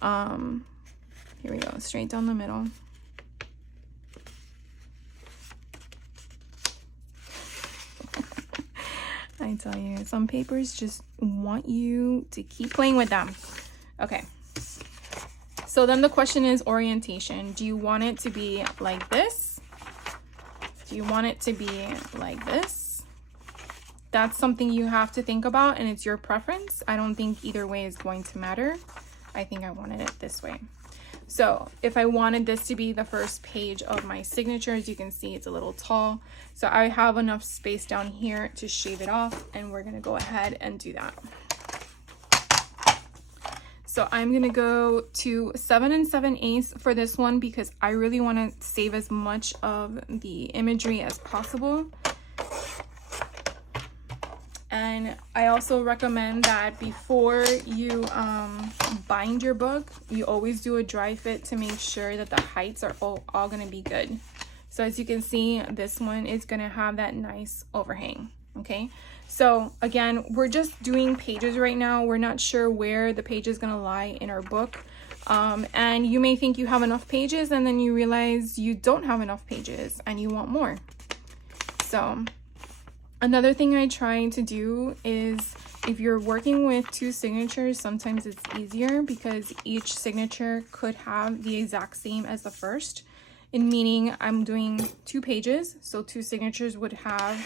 Here we go, straight down the middle. I tell you, some papers just want you to keep playing with them. Okay. So then the question is orientation. Do you want it to be like this? Do you want it to be like this? That's something you have to think about, and it's your preference. I don't think either way is going to matter. I think I wanted it this way. So if I wanted this to be the first page of my signatures, you can see it's a little tall. So I have enough space down here to shave it off, and we're gonna go ahead and do that. So I'm gonna go to 7 7/8 for this one because I really wanna save as much of the imagery as possible. And I also recommend that before you bind your book, you always do a dry fit to make sure that the heights are all going to be good. So as you can see, this one is going to have that nice overhang. Okay, so again, we're just doing pages right now. We're not sure where the page is going to lie in our book. And you may think you have enough pages, and then you realize you don't have enough pages and you want more. So another thing I try to do is, if you're working with 2 signatures, sometimes it's easier because each signature could have the exact same as the first. In meaning I'm doing 2 pages, so 2 signatures would have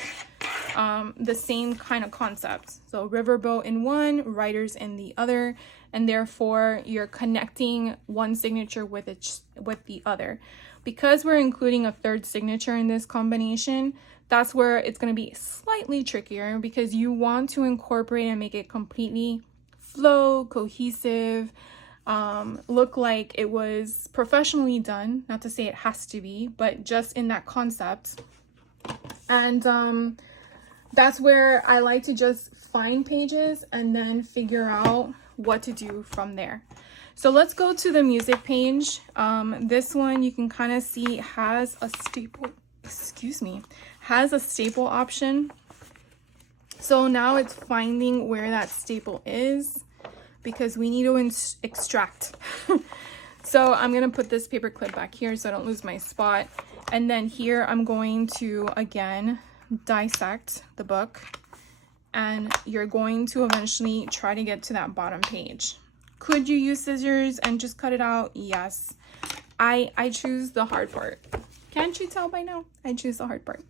the same kind of concept. So riverboat in one, riders in the other, and therefore you're connecting one signature with the other. Because we're including a 3rd signature in this combination, that's where it's going to be slightly trickier because you want to incorporate and make it completely flow, cohesive, look like it was professionally done. Not to say it has to be, but just in that concept. And that's where I like to just find pages and then figure out what to do from there. So let's go to the music page. This one you can kind of see has a staple option. So now it's finding where that staple is because we need to extract. So I'm gonna put this paper clip back here so I don't lose my spot. And then here I'm going to again dissect the book, and you're going to eventually try to get to that bottom page. Could you use scissors and just cut it out? Yes. I choose the hard part. Can't you tell by now? I choose the hard part.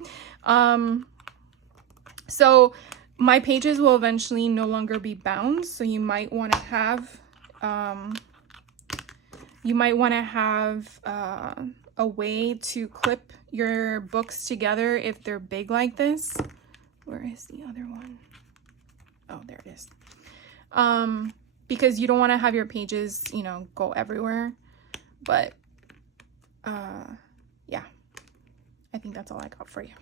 So my pages will eventually no longer be bound, so you might want to have a way to clip your books together if they're big like this. Where is the other one? Oh, there it is. Because you don't want to have your pages, you know, go everywhere. But yeah, I think that's all I got for you.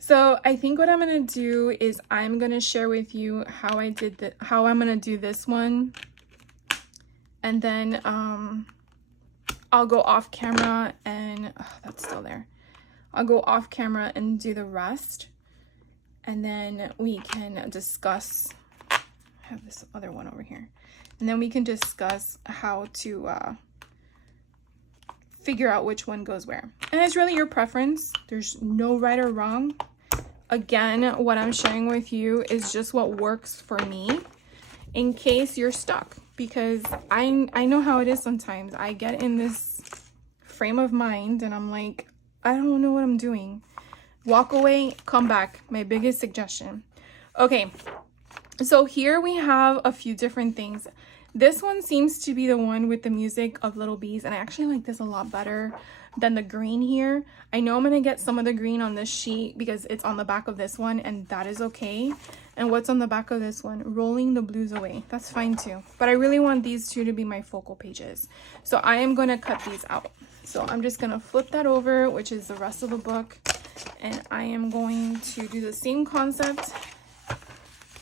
So I think what I'm gonna do is I'm gonna share with you how I'm gonna do this one, and then I'll go off camera and that's still there. I'll go off camera and do the rest, and then we can discuss. I have this other one over here, and then we can discuss how to figure out which one goes where. And it's really your preference. There's no right or wrong. Again, what I'm sharing with you is just what works for me in case you're stuck, because I know how it is sometimes. I get in this frame of mind and I'm like, I don't know what I'm doing. Walk away, come back. My biggest suggestion. Okay, so here we have a few different things. This one seems to be the one with the music of little bees, and I actually like this a lot better than the green here. I know I'm gonna get some of the green on this sheet because it's on the back of this one, and that is okay. And what's on the back of this one? Rolling the blues away. That's fine too. But I really want these two to be my focal pages. So I am gonna cut these out. So I'm just gonna flip that over, which is the rest of the book. And I am going to do the same concept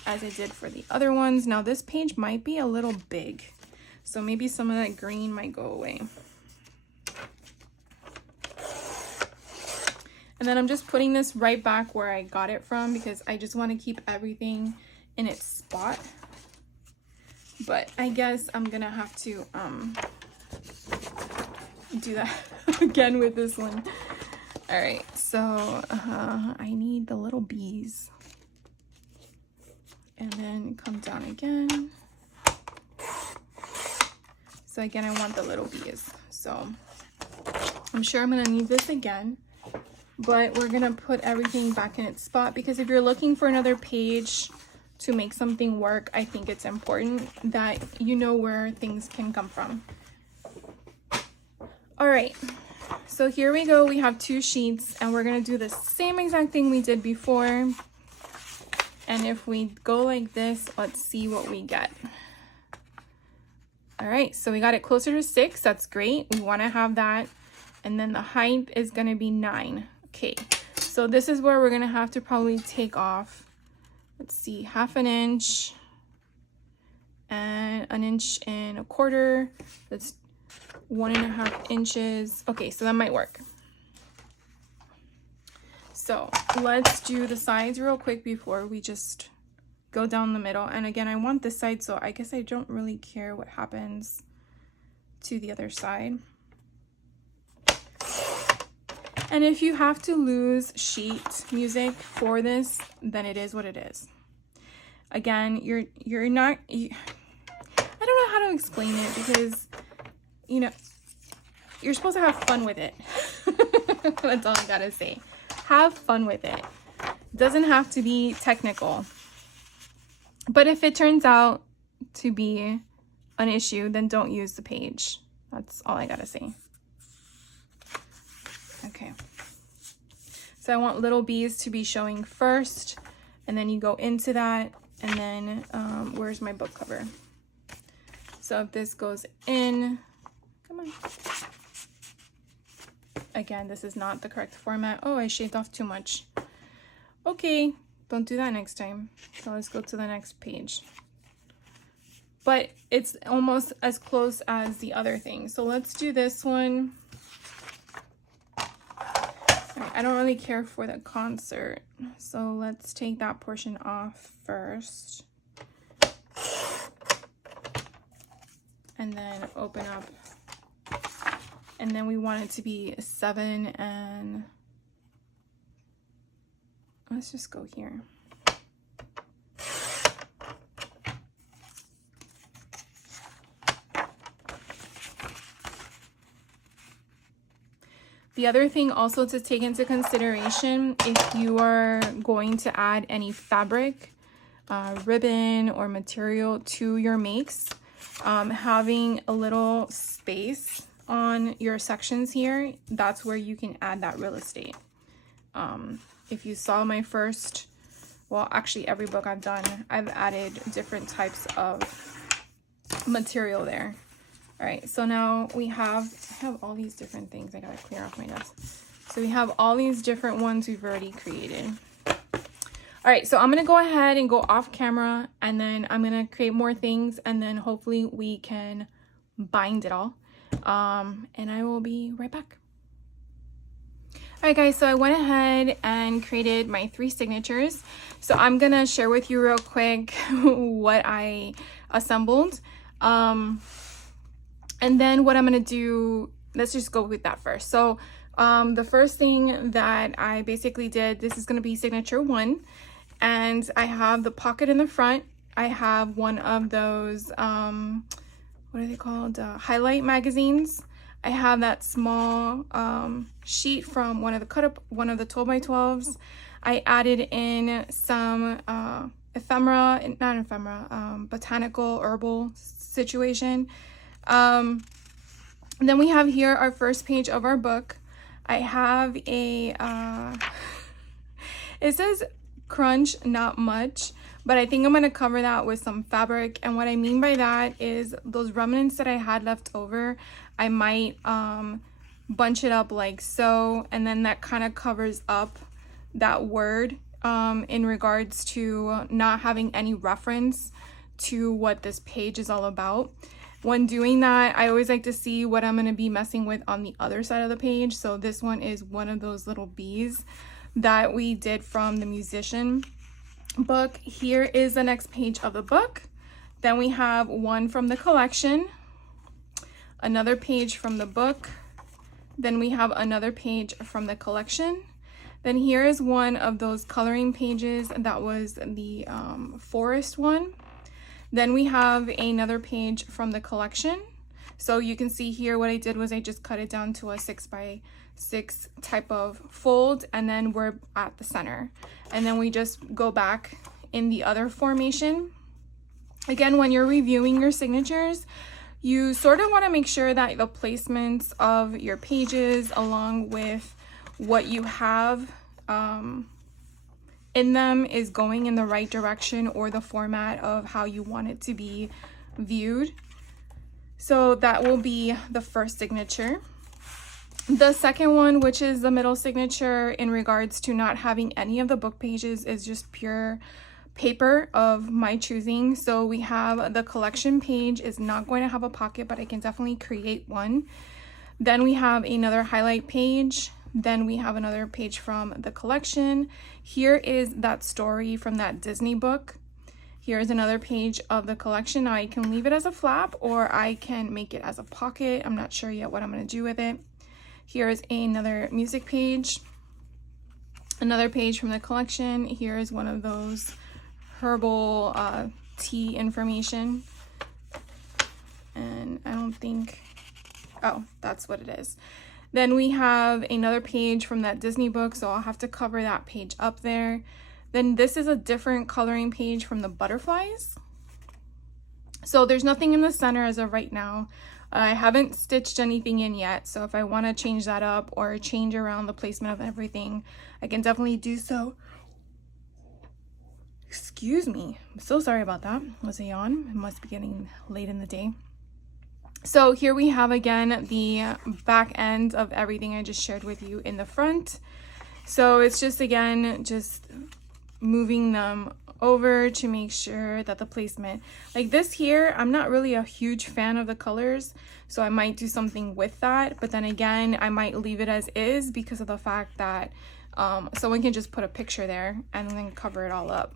as I did for the other ones. Now this page might be a little big, so maybe some of that green might go away. And then I'm just putting this right back where I got it from because I just want to keep everything in its spot. But I guess I'm gonna have to do that again with this one. All right, so I need the little bees. And then come down again. So again, I want the little bees. So I'm sure I'm gonna need this again, but we're gonna put everything back in its spot, because if you're looking for another page to make something work, I think it's important that you know where things can come from. All right, so here we go. We have 2 sheets and we're gonna do the same exact thing we did before. And if we go like this, let's see what we get. All right, so we got it closer to 6. That's great. We want to have that. And then the height is going to be 9. Okay, so this is where we're going to have to probably take off, let's see, 1/2 inch and 1 1/4 inches. That's 1.5 inches. Okay, so that might work. So let's do the sides real quick before we just go down the middle. And again, I want this side, so I guess I don't really care what happens to the other side. And if you have to lose sheet music for this, then it is what it is. Again, you're not, I don't know how to explain it, because, you know, you're supposed to have fun with it. That's all I gotta say. Have fun with it. It doesn't have to be technical. But if it turns out to be an issue, then don't use the page. That's all I gotta say. Okay. So I want little bees to be showing first, and then you go into that, and then where's my book cover? So if this goes in, come on. Again, this is not the correct format. Oh, I shaved off too much. Okay, don't do that next time. So let's go to the next page. But it's almost as close as the other thing. So let's do this one. I don't really care for the concert, so let's take that portion off first. And then open up. And then we want it to be 7, and let's just go here. The other thing also to take into consideration, if you are going to add any fabric, ribbon, or material to your makes, having a little space on your sections here, that's where you can add that real estate. If you saw my first, well, actually every book I've done, I've added different types of material there. All right, so now I have all these different things. I gotta clear off my desk. So we have all these different ones we've already created. All right, so I'm gonna go ahead and go off camera, and then I'm gonna create more things, and then hopefully we can bind it all. And I will be right back. All right, guys, so I went ahead and created my 3 signatures. So I'm gonna share with you real quick what I assembled. And then what I'm gonna do, let's just go with that first. So the first thing that I basically did, this is gonna be signature 1. And I have the pocket in the front. I have one of those, what are they called? Highlight magazines. I have that small sheet from one of the 12x12s. I added in some botanical herbal situation. Then we have here our first page of our book. I have a, it says crunch, not much, but I think I'm going to cover that with some fabric. And what I mean by that is those remnants that I had left over, I might bunch it up like so, and then that kind of covers up that word in regards to not having any reference to what this page is all about. When doing that, I always like to see what I'm going to be messing with on the other side of the page. So this one is one of those little bees that we did from the musician book. Here is the next page of the book. Then we have one from the collection, another page from the book, then we have another page from the collection. Then here is one of those coloring pages that was the forest one. Then we have another page from the collection. So you can see here what I did was I just cut it down to a 6x6 type of fold, and then we're at the center. And then we just go back in the other formation. Again, when you're reviewing your signatures, you sort of want to make sure that the placements of your pages along with what you have in them is going in the right direction, or the format of how you want it to be viewed. So that will be the first signature. The second one, which is the middle signature in regards to not having any of the book pages, is just pure paper of my choosing. So we have the collection page is not going to have a pocket, but I can definitely create one. Then we have another highlight page. Then we have another page from the collection. Here is that story from that Disney book. Here's another page of the collection. Now I can leave it as a flap, or I can make it as a pocket. I'm not sure yet what I'm going to do with it. Here's another music page. Another page from the collection. Here is one of those herbal tea information. And I don't think, oh, that's what it is. Then we have another page from that Disney book, so I'll have to cover that page up there. Then this is a different coloring page from the butterflies. So there's nothing in the center as of right now. I haven't stitched anything in yet, so if I want to change that up or change around the placement of everything, I can definitely do so. Excuse me, I'm so sorry about that. It was a yawn. It must be getting late in the day. So here we have again the back end of everything I just shared with you in the front. So it's just again just moving them over to make sure that the placement, like this here, I'm not really a huge fan of the colors, so I might do something with that, but then again I might leave it as is because of the fact that someone can just put a picture there and then cover it all up.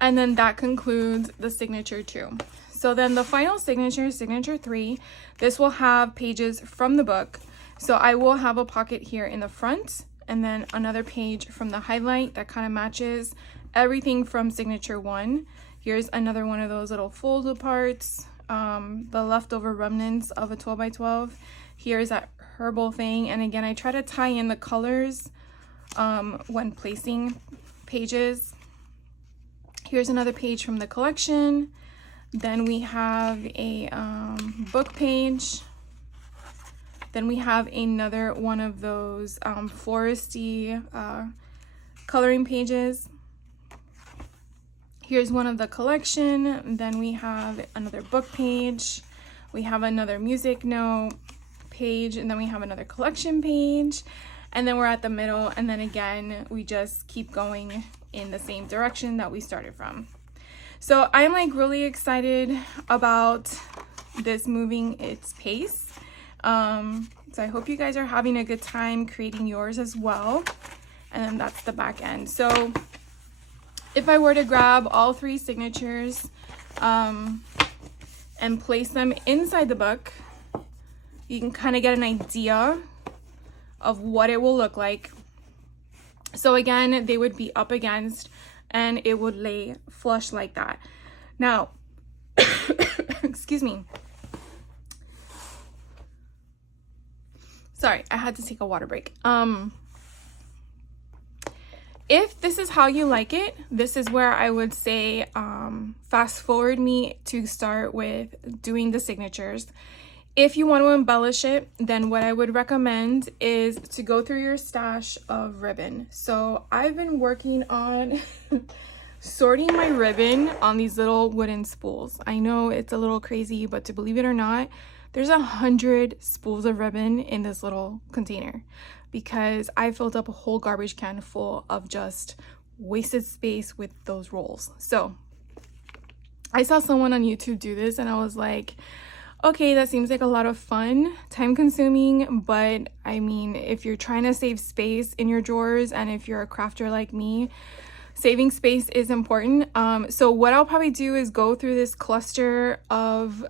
And then that concludes the signature 2. So then the final signature, signature 3, this will have pages from the book. So I will have a pocket here in the front, and then another page from the highlight that kind of matches everything from signature 1. Here's another one of those little fold aparts. the leftover remnants of a 12 by 12. Here's that herbal thing, and again, I try to tie in the colors when placing pages. Here's another page from the collection. Then we have a book page. Then we have another one of those floresty coloring pages. Here's one of the collection. Then we have another book page. We have another music note page, and then we have another collection page. And then we're at the middle, and then again, we just keep going in the same direction that we started from. So I'm like really excited about this moving its pace. So I hope you guys are having a good time creating yours as well. And then that's the back end. So if I were to grab all 3 signatures and place them inside the book, you can kind of get an idea of what it will look like. So again, they would be up against and it would lay flush like that. Now, excuse me. Sorry, I had to take a water break. If this is how you like it, this is where I would say fast forward me to start with doing the signatures. If you want to embellish it, then what I would recommend is to go through your stash of ribbon. So I've been working on sorting my ribbon on these little wooden spools. I know it's a little crazy, but to believe it or not, there's 100 spools of ribbon in this little container because I filled up a whole garbage can full of just wasted space with those rolls. So I saw someone on YouTube do this and I was like, okay, that seems like a lot of fun, time consuming, but I mean, if you're trying to save space in your drawers and if you're a crafter like me, saving space is important. So what I'll probably do is go through this cluster of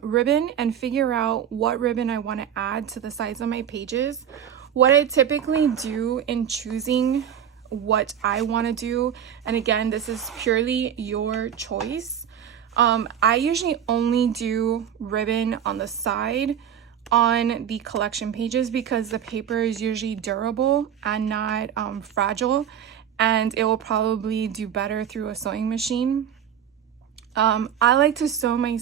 ribbon and figure out what ribbon I want to add to the sides of my pages. What I typically do in choosing what I want to do, and again, this is purely your choice. I usually only do ribbon on the side on the collection pages because the paper is usually durable and not fragile, and it will probably do better through a sewing machine. I like to sew my...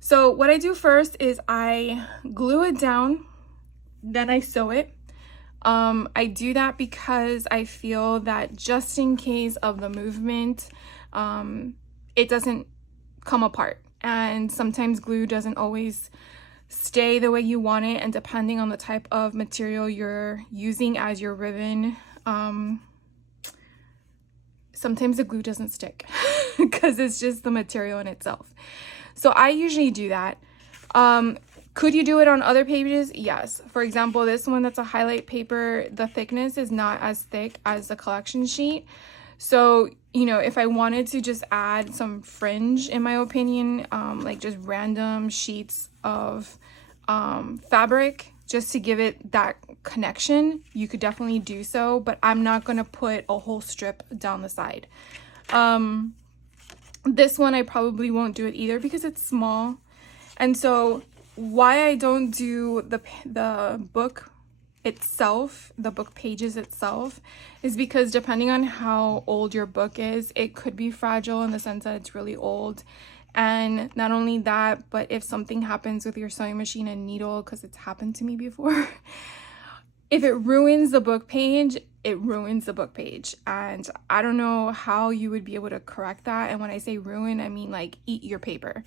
So what I do first is I glue it down, then I sew it. I do that because I feel that just in case of the movement, it doesn't come apart, and sometimes glue doesn't always stay the way you want it, and depending on the type of material you're using as your ribbon, sometimes the glue doesn't stick because it's just the material in itself. So I usually do that. Could you do it on other pages? Yes. For example, this one that's a highlight paper, the thickness is not as thick as the collection sheet. So, you know, if I wanted to just add some fringe, in my opinion, like just random sheets of fabric, just to give it that connection, you could definitely do so, but I'm not going to put a whole strip down the side. This one I probably won't do it either because it's small. And so why I don't do the book itself, the book pages itself, is because depending on how old your book is, it could be fragile in the sense that it's really old. And not only that, but if something happens with your sewing machine and needle, because it's happened to me before, if it ruins the book page, it ruins the book page. And I don't know how you would be able to correct that. And when I say ruin, I mean like eat your paper.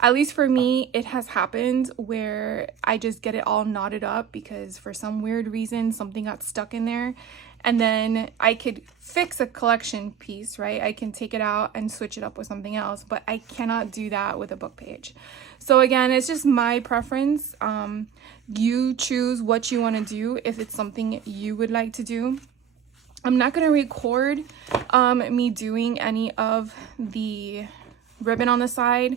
At least for me, it has happened where I just get it all knotted up because for some weird reason, something got stuck in there. And then I could fix a collection piece, right? I can take it out and switch it up with something else, but I cannot do that with a book page. So again, it's just my preference. You choose what you want to do if it's something you would like to do. I'm not going to record me doing any of the ribbon on the side.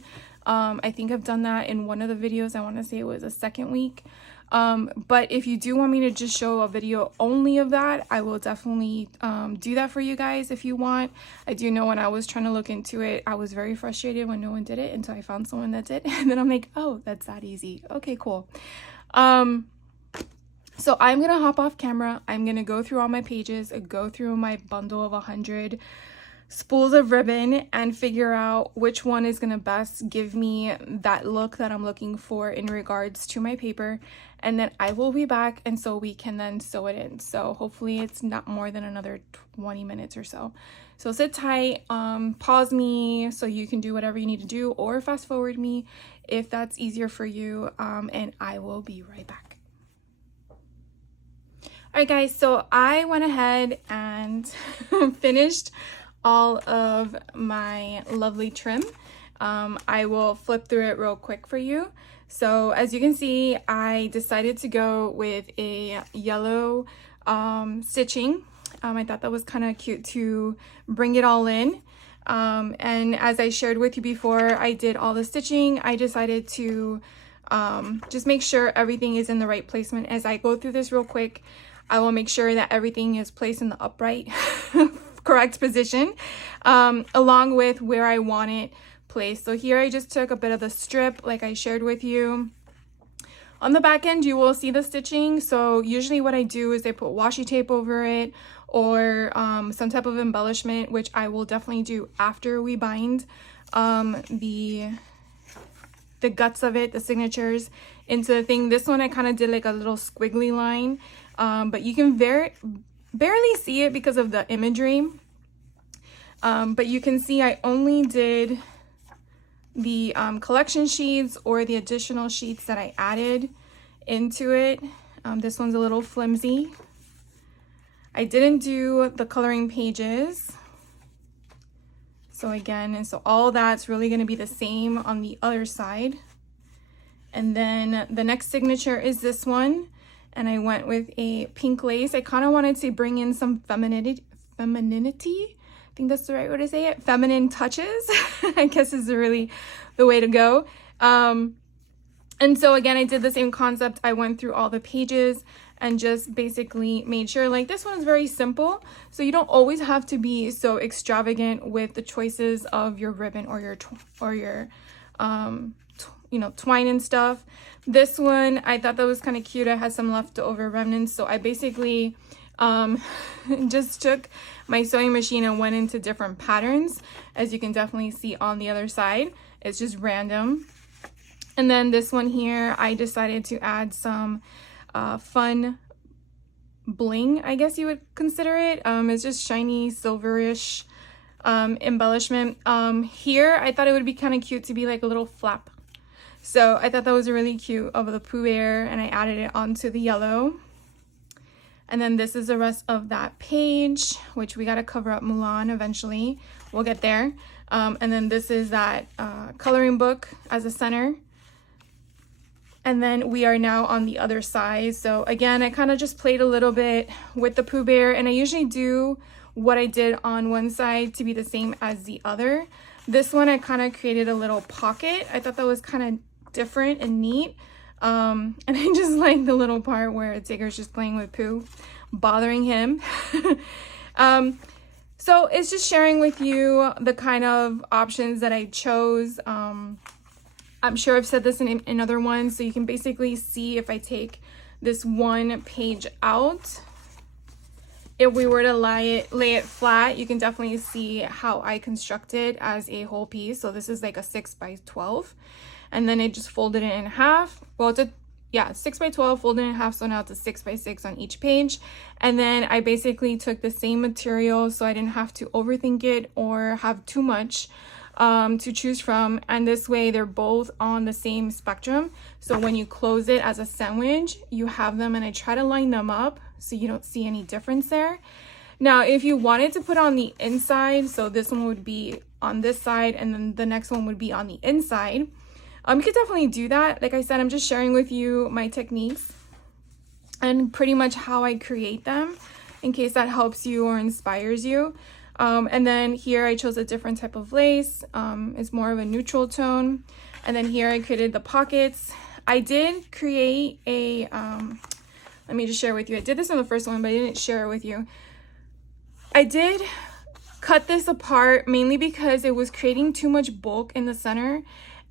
I think I've done that in one of the videos. I want to say it was a second week. But if you do want me to just show a video only of that, I will definitely do that for you guys if you want. I do know when I was trying to look into it, I was very frustrated when no one did it until I found someone that did. And then I'm like, oh, that's that easy. Okay, cool. So I'm gonna hop off camera. I'm gonna go through all my pages, go through my bundle of 100 spools of ribbon and figure out which one is gonna best give me that look that I'm looking for in regards to my paper. And then I will be back, and so we can then sew it in. So hopefully it's not more than another 20 minutes or so. So sit tight, pause me so you can do whatever you need to do, or fast forward me if that's easier for you, and I will be right back. All right guys, so I went ahead and finished all of my lovely trim. I will flip through it real quick for you. So as you can see, I decided to go with a yellow stitching. I thought that was kind of cute to bring it all in. And as I shared with you before I did all the stitching, I decided to just make sure everything is in the right placement. As I go through this real quick, I will make sure that everything is placed in the upright correct position, along with where I want it placed. So here I just took a bit of the strip like I shared with you. On the back end, you will see the stitching. So usually what I do is I put washi tape over it, or some type of embellishment, which I will definitely do after we bind the guts of it, the signatures, into the thing. This one I kind of did like a little squiggly line, but you can barely see it because of the imagery. But you can see I only did the collection sheets or the additional sheets that I added into it. This one's a little flimsy. I didn't do the coloring pages. So again, and so all that's really going to be the same on the other side. And then the next signature is this one. And I went with a pink lace. I kind of wanted to bring in some femininity. I think that's the right way to say it. Feminine touches, I guess is really the way to go. And so again, I did the same concept. I went through all the pages and just basically made sure, like, this one's very simple. So you don't always have to be so extravagant with the choices of your ribbon or your you know, twine and stuff. This one, I thought that was kind of cute. I had some leftover remnants. So I basically just took my sewing machine and went into different patterns, as you can definitely see on the other side. It's just random. And then this one here, I decided to add some fun bling, I guess you would consider it. It's just shiny silverish embellishment. Here I thought it would be kind of cute to be like a little flap. So I thought that was really cute of the Pooh Bear, and I added it onto the yellow. And then this is the rest of that page, which we got to cover up Mulan eventually. We'll get there. And then this is that coloring book as a center. And then we are now on the other side. So again, I kind of just played a little bit with the Pooh Bear, and I usually do what I did on one side to be the same as the other. This one, I kind of created a little pocket. I thought that was kind of different and neat. And I just like the little part where Tigger's just playing with Pooh, bothering him. So it's just sharing with you the kind of options that I chose. I'm sure I've said this in other ones, so you can basically see if I take this one page out, if we were to lay it flat, you can definitely see how I construct it as a whole piece. So this is like a 6x12, and then it just folded it in half. Well, it's a 6x12 folded in half, so now it's a 6x6 on each page. And then I basically took the same material, so I didn't have to overthink it or have too much to choose from, and this way they're both on the same spectrum. So when you close it as a sandwich, you have them, and I try to line them up so you don't see any difference there. Now, if you wanted to put on the inside, so this one would be on this side and then the next one would be on the inside, you could definitely do that. Like I said, I'm just sharing with you my techniques and pretty much how I create them, in case that helps you or inspires you. And then here I chose a different type of lace. It's more of a neutral tone. And then here I created the pockets. I did create a, let me just share with you. I did this on the first one, but I didn't share it with you. I did cut this apart mainly because it was creating too much bulk in the center,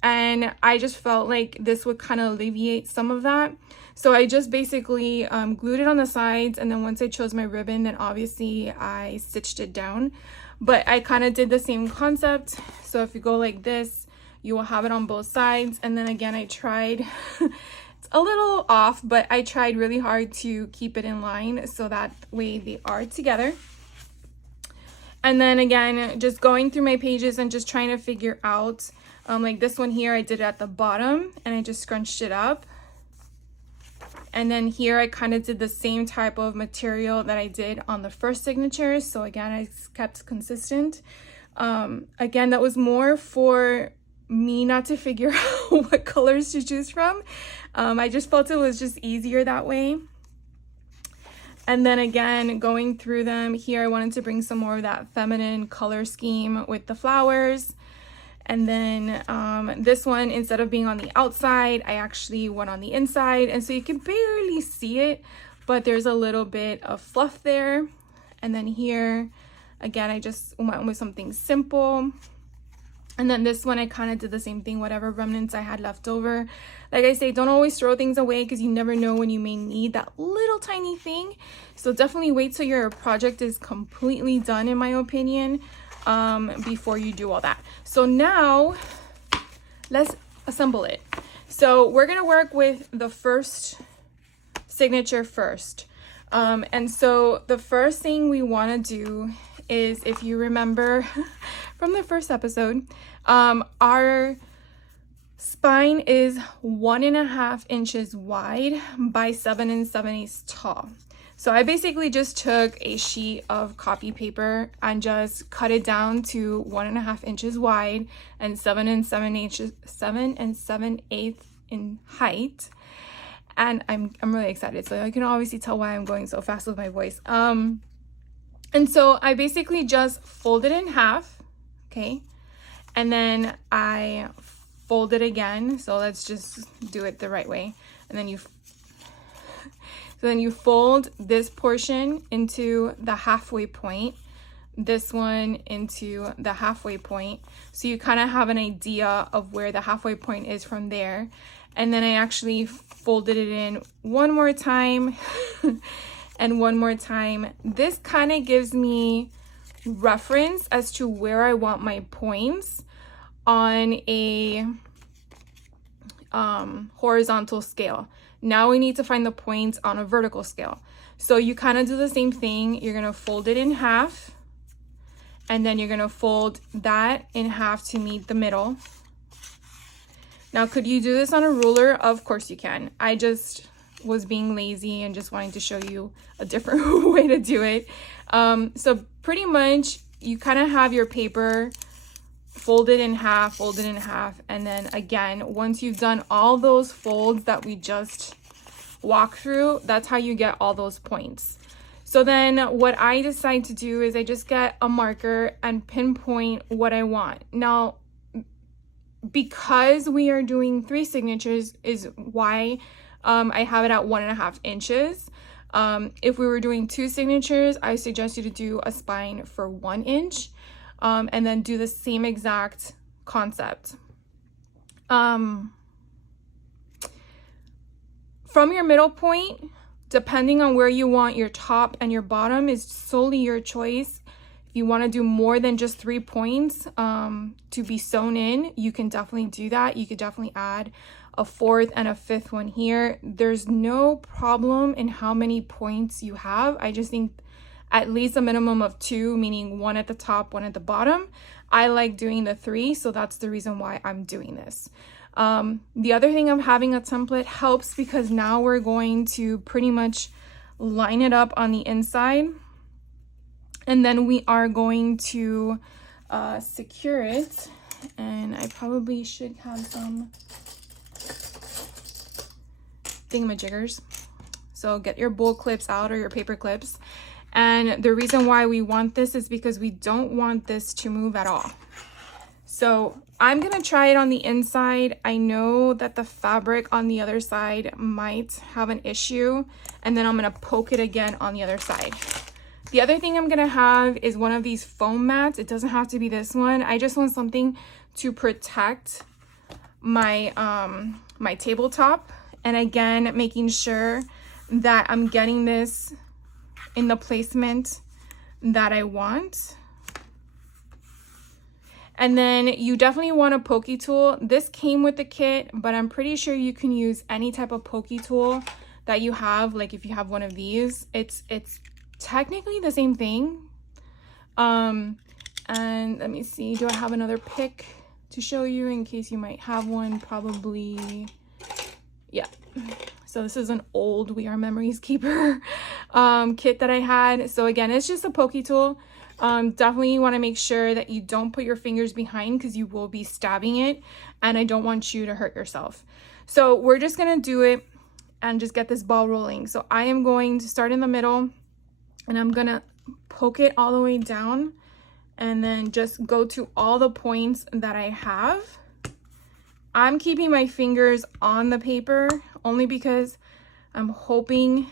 and I just felt like this would kind of alleviate some of that. So I just basically glued it on the sides, and then once I chose my ribbon, then obviously I stitched it down. But I kind of did the same concept. So if you go like this, you will have it on both sides. And then again, I tried it's a little off, but I tried really hard to keep it in line so that way they are together. And then again, just going through my pages and just trying to figure out, like this one here, I did it at the bottom and I just scrunched it up. And then here I kind of did the same type of material that I did on the first signature. So again, I kept consistent. Again, that was more for me not to figure out what colors to choose from. I just felt it was just easier that way. And then again, going through them here, I wanted to bring some more of that feminine color scheme with the flowers. And then this one, instead of being on the outside, I actually went on the inside. And so you can barely see it, but there's a little bit of fluff there. And then here, again, I just went with something simple. And then this one, I kind of did the same thing, whatever remnants I had left over. Like I say, don't always throw things away because you never know when you may need that little tiny thing. So definitely wait till your project is completely done, in my opinion, before you do all that. So now let's assemble it. So we're going to work with the first signature first. And so the first thing we want to do is, if you remember from the first episode, our spine is 1.5 inches wide by 7 7/8 tall. So I basically just took a sheet of copy paper and just cut it down to 1.5 inches wide and 7 7/8 in height. And I'm really excited. So you can obviously tell why I'm going so fast with my voice. And so I basically just folded in half, okay? And then I fold it again. So let's just do it the right way. And then you fold this portion into the halfway point, this one into the halfway point. So you kind of have an idea of where the halfway point is from there. And then I actually folded it in one more time and one more time. This kind of gives me reference as to where I want my points on a horizontal scale. Now we need to find the points on a vertical scale. So you kind of do the same thing. You're going to fold it in half, and then you're going to fold that in half to meet the middle. Now, could you do this on a ruler? Of course you can. I just was being lazy and just wanting to show you a different way to do it. So pretty much you kind of have your paper folded in half, and then again, once you've done all those folds that we just walked through, that's how you get all those points. So then what I decide to do is I just get a marker and pinpoint what I want. Now, because we are doing 3 signatures is why I have it at 1.5 inches. If we were doing 2 signatures, I suggest you to do a spine for 1 inch. And then do the same exact concept. From your middle point, depending on where you want your top and your bottom is solely your choice. If you want to do more than just 3 points to be sewn in, you can definitely do that. You could definitely add a 4th and a 5th one here. There's no problem in how many points you have. I just think at least a minimum of 2, meaning 1 at the top, 1 at the bottom. I like doing the 3, so that's the reason why I'm doing this. The other thing of having a template helps because now we're going to pretty much line it up on the inside, and then we are going to secure it. And I probably should have some thingamajiggers. So get your bowl clips out or your paper clips. And the reason why we want this is because we don't want this to move at all. So I'm gonna try it on the inside. I know that the fabric on the other side might have an issue, and then I'm gonna poke it again on the other side. The other thing I'm gonna have is one of these foam mats. It doesn't have to be this one. I just want something to protect my my tabletop, and again making sure that I'm getting this in the placement that I want. And then you definitely want a pokey tool. This came with the kit, but I'm pretty sure you can use any type of pokey tool that you have. Like if you have one of these, it's technically the same thing. And let me see, do I have another pick to show you in case you might have one? Probably, yeah. So this is an old We Are Memories Keeper kit that I had. So again, it's just a pokey tool. Definitely want to make sure that you don't put your fingers behind because you will be stabbing it, and I don't want you to hurt yourself. So we're just gonna do it and just get this ball rolling. So I am going to start in the middle, and I'm gonna poke it all the way down, and then just go to all the points that I have. I'm keeping my fingers on the paper only because I'm hoping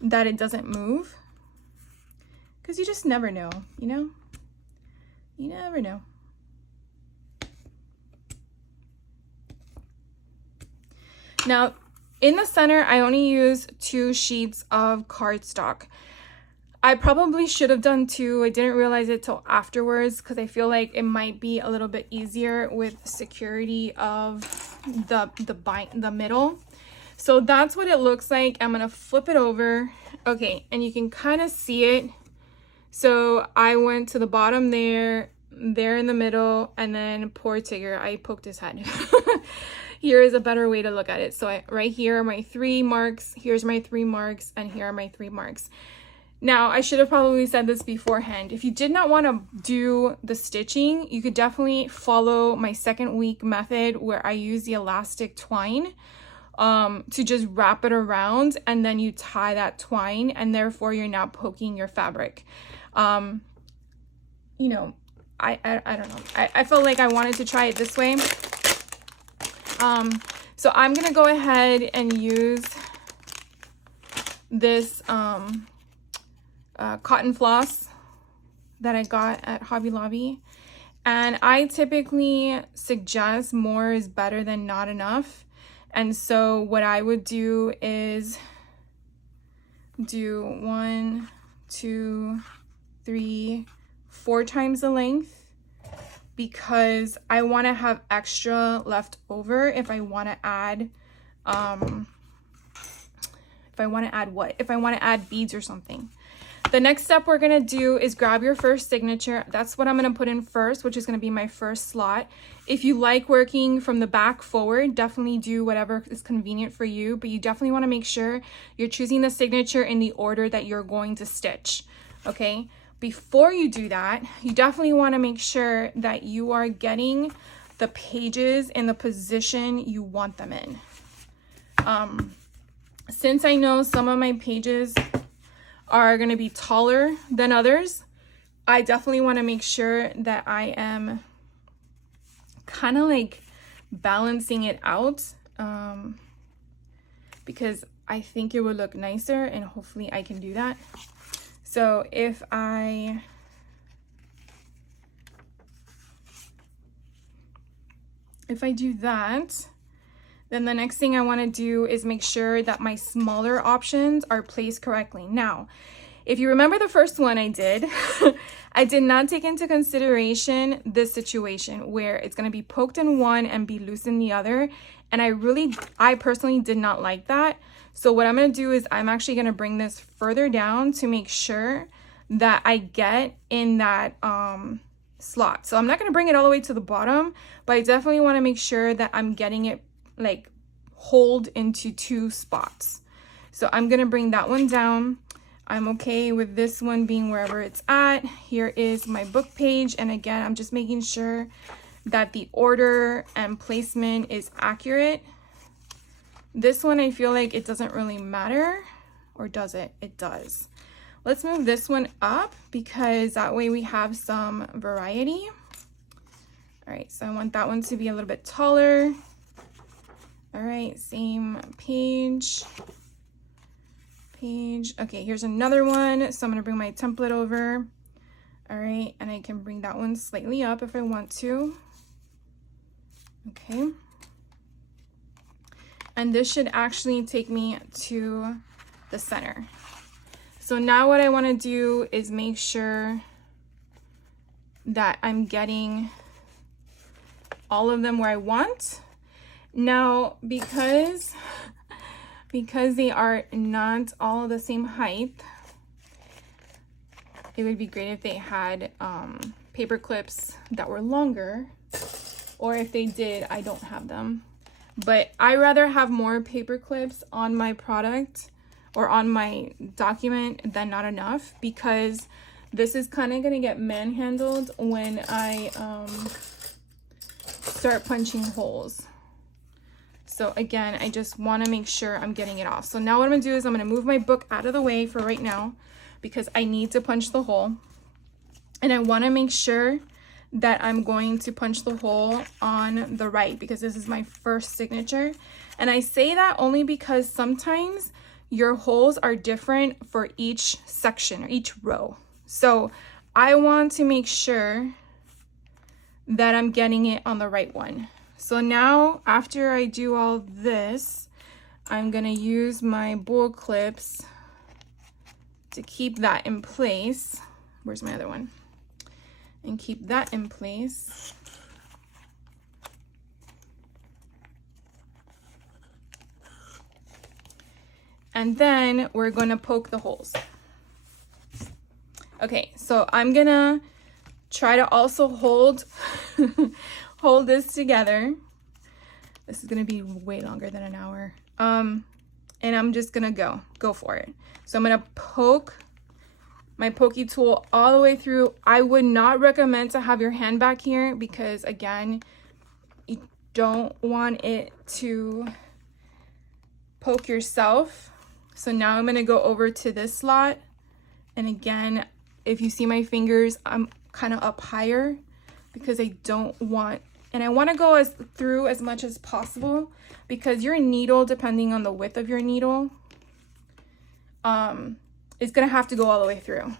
that it doesn't move. Because you just never know, you know? You never know. Now, in the center, I only use 2 sheets of cardstock. I probably should have done 2. I didn't realize it till afterwards because I feel like it might be a little bit easier with security of the middle. So that's what it looks like. I'm gonna flip it over. Okay, and you can kind of see it. So I went to the bottom there in the middle, and then poor Tigger, I poked his head. Here is a better way to look at it. So right here are my 3 marks, here's my 3 marks, and here are my 3 marks. Now, I should have probably said this beforehand. If you did not want to do the stitching, you could definitely follow my second week method where I use the elastic twine to just wrap it around, and then you tie that twine, and therefore you're not poking your fabric. You know, I don't know. I felt like I wanted to try it this way. So I'm gonna go ahead and use this cotton floss that I got at Hobby Lobby, and I typically suggest more is better than not enough. And so what I would do is do 1, 2, 3, 4 times the length, because I want to have extra left over if I want to add if I want to add beads or something. The next step we're going to do is grab your first signature. That's what I'm going to put in first, which is going to be my first slot. If you like working from the back forward, definitely do whatever is convenient for you, but you definitely want to make sure you're choosing the signature in the order that you're going to stitch, okay? Before you do that, you definitely want to make sure that you are getting the pages in the position you want them in. Since I know some of my pages are going to be taller than others, I definitely want to make sure that I am kind of like balancing it out, because I think it would look nicer, and hopefully I can do that. So if I do that, then the next thing I want to do is make sure that my smaller options are placed correctly. Now, if you remember the first one I did, I did not take into consideration this situation where it's going to be poked in one and be loose in the other. And I personally did not like that. So what I'm going to do is I'm actually going to bring this further down to make sure that I get in that slot. So I'm not going to bring it all the way to the bottom, but I definitely want to make sure that I'm getting it like hold into 2 spots. So I'm gonna bring that one down. I'm okay with this one being wherever it's at. Here is my book page, and again, I'm just making sure that the order and placement is accurate. This one, I feel like it doesn't really matter, or does it? It does. Let's move this one up because that way we have some variety. All right, so I want that one to be a little bit taller. All right, same page. Okay, here's another one. So I'm gonna bring my template over. All right, and I can bring that one slightly up if I want to. Okay. And this should actually take me to the center. So now what I wanna do is make sure that I'm getting all of them where I want. Now, because they are not all the same height, it would be great if they had paper clips that were longer, or if they did, I don't have them. But I rather have more paper clips on my product or on my document than not enough, because this is kind of gonna get manhandled when I start punching holes. So again, I just want to make sure I'm getting it off. So now what I'm going to do is I'm going to move my book out of the way for right now, because I need to punch the hole. And I want to make sure that I'm going to punch the hole on the right, because this is my first signature. And I say that only because sometimes your holes are different for each section or each row. So I want to make sure that I'm getting it on the right one. So now, after I do all this, I'm gonna use my bull clips to keep that in place. Where's my other one? And keep that in place. And then we're gonna poke the holes. Okay, so I'm gonna try to also hold this together. This is gonna be way longer than an hour. And I'm just gonna go for it. So I'm gonna poke my pokey tool all the way through. I would not recommend to have your hand back here, because again, you don't want it to poke yourself. So now I'm gonna go over to this slot. And again, if you see my fingers, I'm kind of up higher, because I don't want, and I want to go through as much as possible, because your needle, depending on the width of your needle, is gonna have to go all the way through.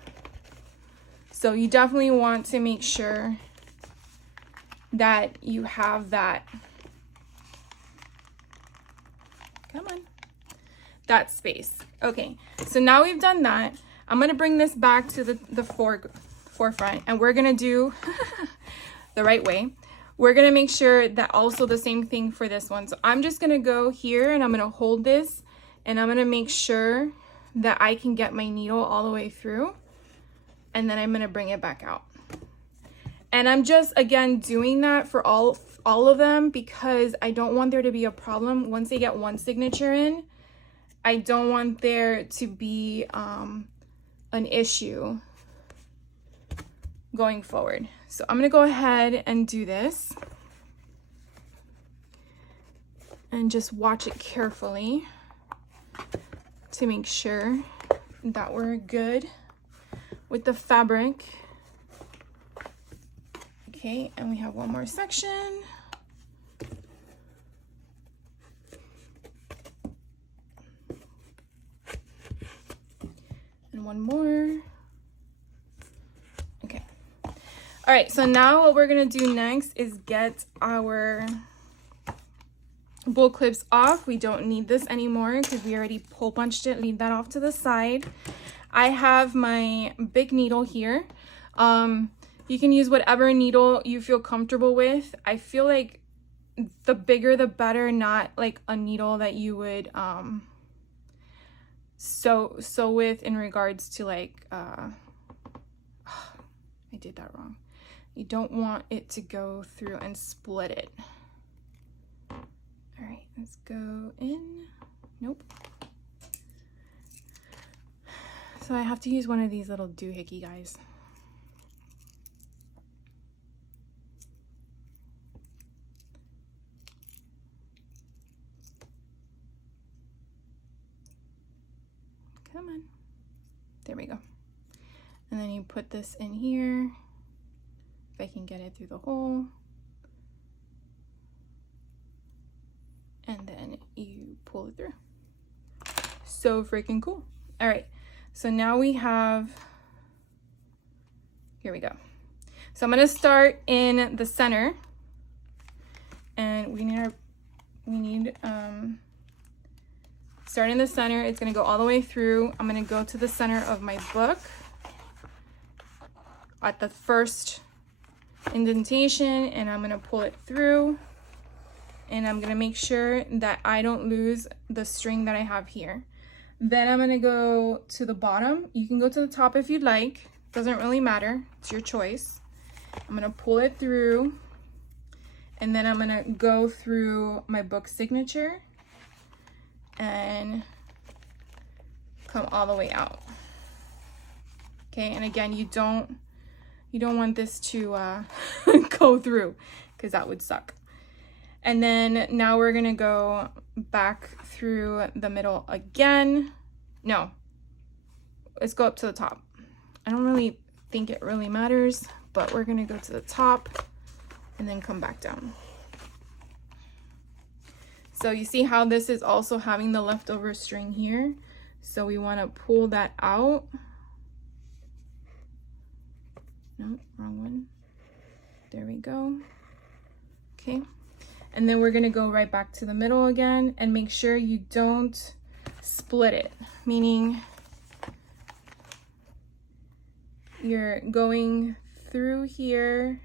So you definitely want to make sure that you have that, come on, that space. Okay, so now we've done that. I'm gonna bring this back to the forefront, and we're gonna do the right way. We're gonna make sure that also the same thing for this one. So I'm just gonna go here and I'm gonna hold this, and I'm gonna make sure that I can get my needle all the way through, and then I'm gonna bring it back out. And I'm just, again, doing that for all of them, because I don't want there to be a problem once they get one signature in. I don't want there to be an issue going forward. So I'm gonna go ahead and do this and just watch it carefully to make sure that we're good with the fabric. Okay, and we have one more section. And one more. Okay. All right, so now what we're gonna do next is get our bull clips off. We don't need this anymore because we already hole punched it. Leave that off to the side. I have my big needle here. You can use whatever needle you feel comfortable with. I feel like the bigger the better, not like a needle that you would sew with in regards to like I did that wrong. You don't want it to go through and split it. All right, let's go in. Nope. So I have to use one of these little doohickey guys. Come on. There we go. And then you put this in here. If I can get it through the hole. and then you pull it through. So freaking cool. All right, so now we have, here we go. So I'm gonna start in the center, and we need start in the center. It's gonna go all the way through. I'm gonna go to the center of my book at the first indentation, and I'm gonna pull it through, and I'm gonna make sure that I don't lose the string that I have here. Then I'm gonna go to the bottom. You can go to the top if you'd like. Doesn't really matter, it's your choice. I'm gonna pull it through, and then I'm gonna go through my book signature and come all the way out. Okay, and again, you don't want this to go through, because that would suck. And then now we're gonna go back through the middle again. No, let's go up to the top. I don't really think it really matters, but we're gonna go to the top and then come back down. So you see how this is also having the leftover string here. So we wanna pull that out. No, wrong one. There we go. Okay. And then we're gonna go right back to the middle again, and make sure you don't split it, meaning you're going through here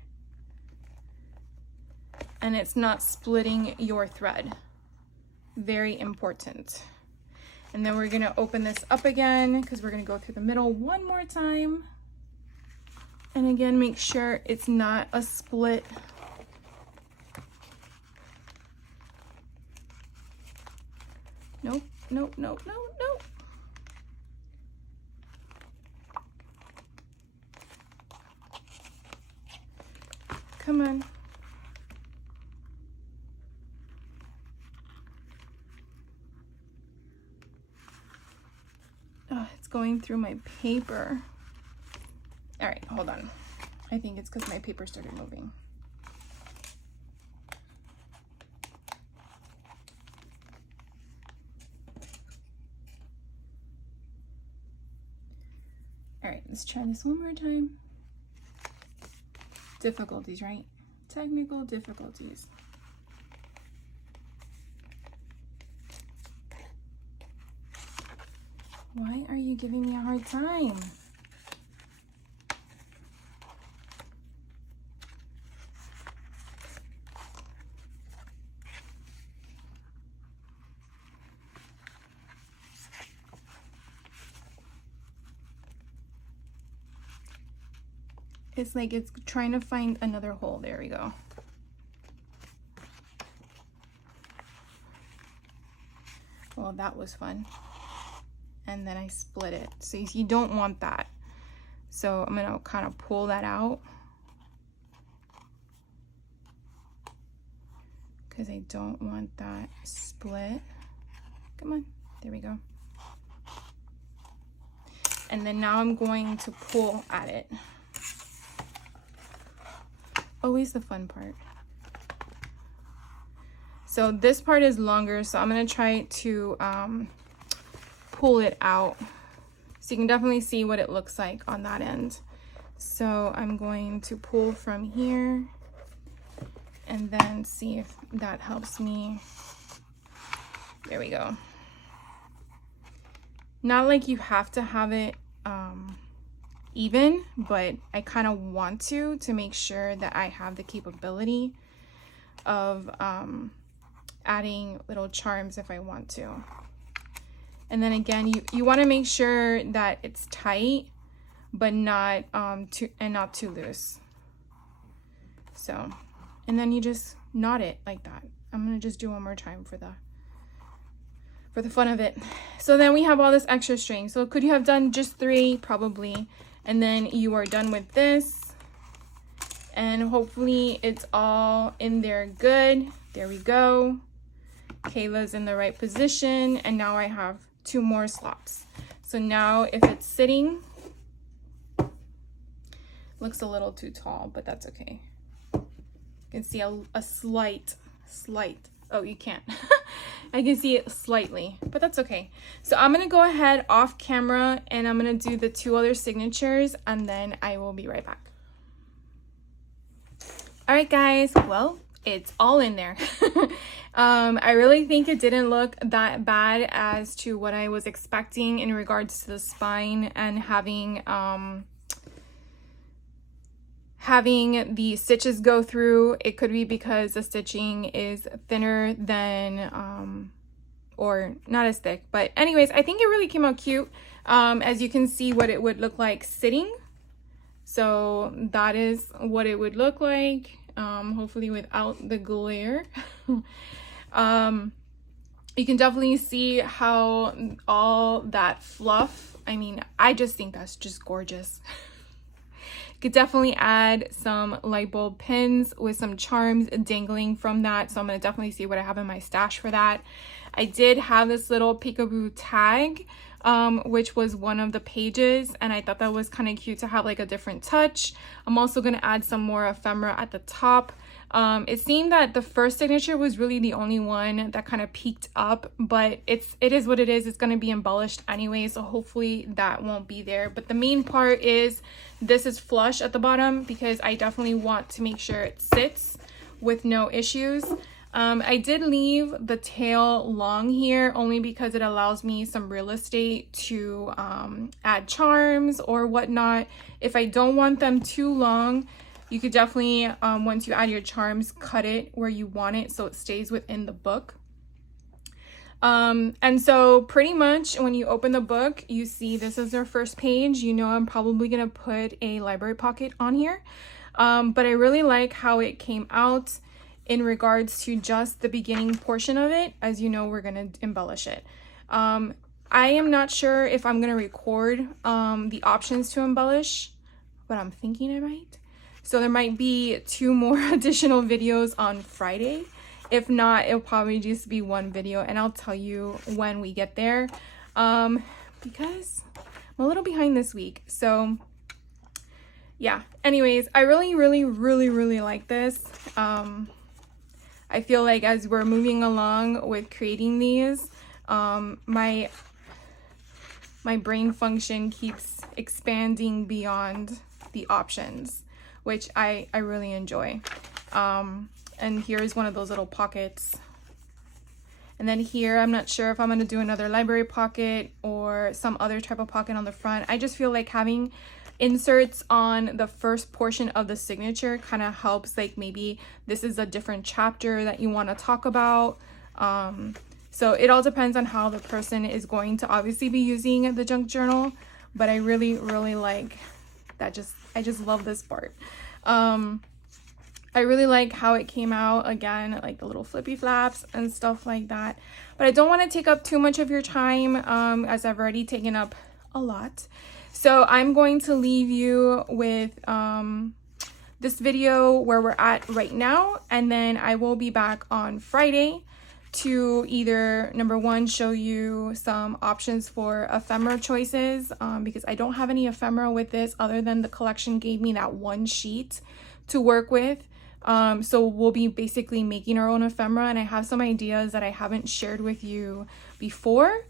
and it's not splitting your thread. Very important. And then we're gonna open this up again, because we're gonna go through the middle one more time. And again, make sure it's not a split. Nope, nope, nope, nope, nope. Come on. Oh, it's going through my paper. All right, hold on. I think it's because my paper started moving. All right, let's try this one more time. Difficulties, right? Technical difficulties. Why are you giving me a hard time? It's like it's trying to find another hole. There we go. Well, that was fun. And then I split it. So you don't want that. So I'm gonna kind of pull that out, because I don't want that split. Come on, there we go. And then now I'm going to pull at it. Always the fun part. So this part is longer, so I'm gonna try to pull it out. So you can definitely see what it looks like on that end. So I'm going to pull from here and then see if that helps me. There we go. Not like you have to have it even, but I kind of want to make sure that I have the capability of adding little charms if I want to. And then again, you want to make sure that it's tight, but not too loose. So, and then you just knot it like that. I'm gonna just do one more time for the fun of it. So then we have all this extra string. So could you have done just 3? Probably. And then you are done with this, and hopefully it's all in there good. There we go. Kayla's in the right position, and now I have 2 more slops. So now if it's sitting, looks a little too tall, but that's okay. You can see a slight Oh, you can't. I can see it slightly, but that's okay. So I'm gonna go ahead off camera and I'm gonna do the 2 other signatures and then I will be right back. All right, guys, well, it's all in there. I really think it didn't look that bad as to what I was expecting in regards to the spine and having the stitches go through. It could be because the stitching is thinner than or not as thick, but anyways, I think it really came out cute. As you can see what it would look like sitting. So that is what it would look like, hopefully without the glare. You can definitely see how all that fluff, I mean, I just think that's just gorgeous. Could definitely add some light bulb pins with some charms dangling from that. So I'm going to definitely see what I have in my stash for that. I did have this little peekaboo tag, which was one of the pages, and I thought that was kind of cute to have like a different touch. I'm also going to add some more ephemera at the top. It seemed that the first signature was really the only one that kind of peeked up, but it is what it is. It's going to be embellished anyway, so hopefully that won't be there. But the main part is this is flush at the bottom because I definitely want to make sure it sits with no issues. I did leave the tail long here only because it allows me some real estate to add charms or whatnot. If I don't want them too long, you could definitely, once you add your charms, cut it where you want it so it stays within the book. And so pretty much when you open the book, you see this is their first page. You know I'm probably going to put a library pocket on here. But I really like how it came out in regards to just the beginning portion of it. As you know, we're going to embellish it. I am not sure if I'm going to record the options to embellish, but I'm thinking I might. So there might be 2 more additional videos on Friday. If not, it'll probably just be 1 video, and I'll tell you when we get there, because I'm a little behind this week. So yeah, anyways, I really like this. I feel like as we're moving along with creating these, my brain function keeps expanding beyond the options, which I really enjoy. And here's one of those little pockets. And then here, I'm not sure if I'm going to do another library pocket or some other type of pocket on the front. I just feel like having inserts on the first portion of the signature kind of helps, like maybe this is a different chapter that you want to talk about. So it all depends on how the person is going to obviously be using the junk journal, but I really like that. I just love this part. I really like how it came out, again, like the little flippy flaps and stuff like that. But I don't want to take up too much of your time, as I've already taken up a lot. So I'm going to leave you with this video where we're at right now, and then I will be back on Friday to either, number 1, show you some options for ephemera choices, because I don't have any ephemera with this other than the collection gave me that 1 sheet to work with. So we'll be basically making our own ephemera, and I have some ideas that I haven't shared with you before.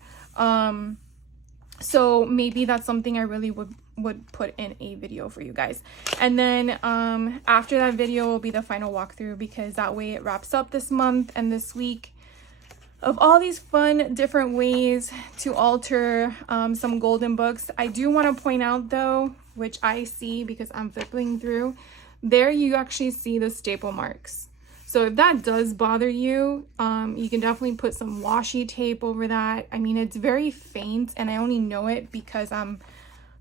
So maybe that's something I really would put in a video for you guys. And then after that video will be the final walkthrough, because that way it wraps up this month and this week of all these fun different ways to alter some golden books. I do want to point out though, which I see because I'm flipping through, there you actually see the staple marks. So if that does bother you, you can definitely put some washi tape over that. I mean, it's very faint, and I only know it because I'm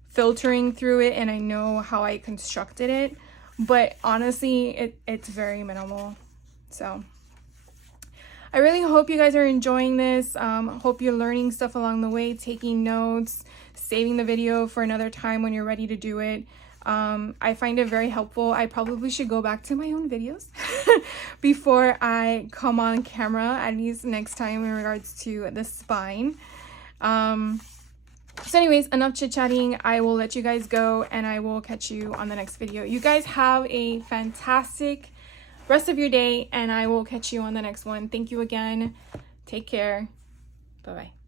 filtering through it and I know how I constructed it. But honestly, it's very minimal. So I really hope you guys are enjoying this. Hope you're learning stuff along the way, taking notes, saving the video for another time when you're ready to do it. I find it very helpful. I probably should go back to my own videos before I come on camera, at least next time, in regards to the spine. So anyways, enough chit-chatting. I will let you guys go, and I will catch you on the next video. You guys have a fantastic rest of your day, and I will catch you on the next one. Thank you again. Take care. Bye-bye.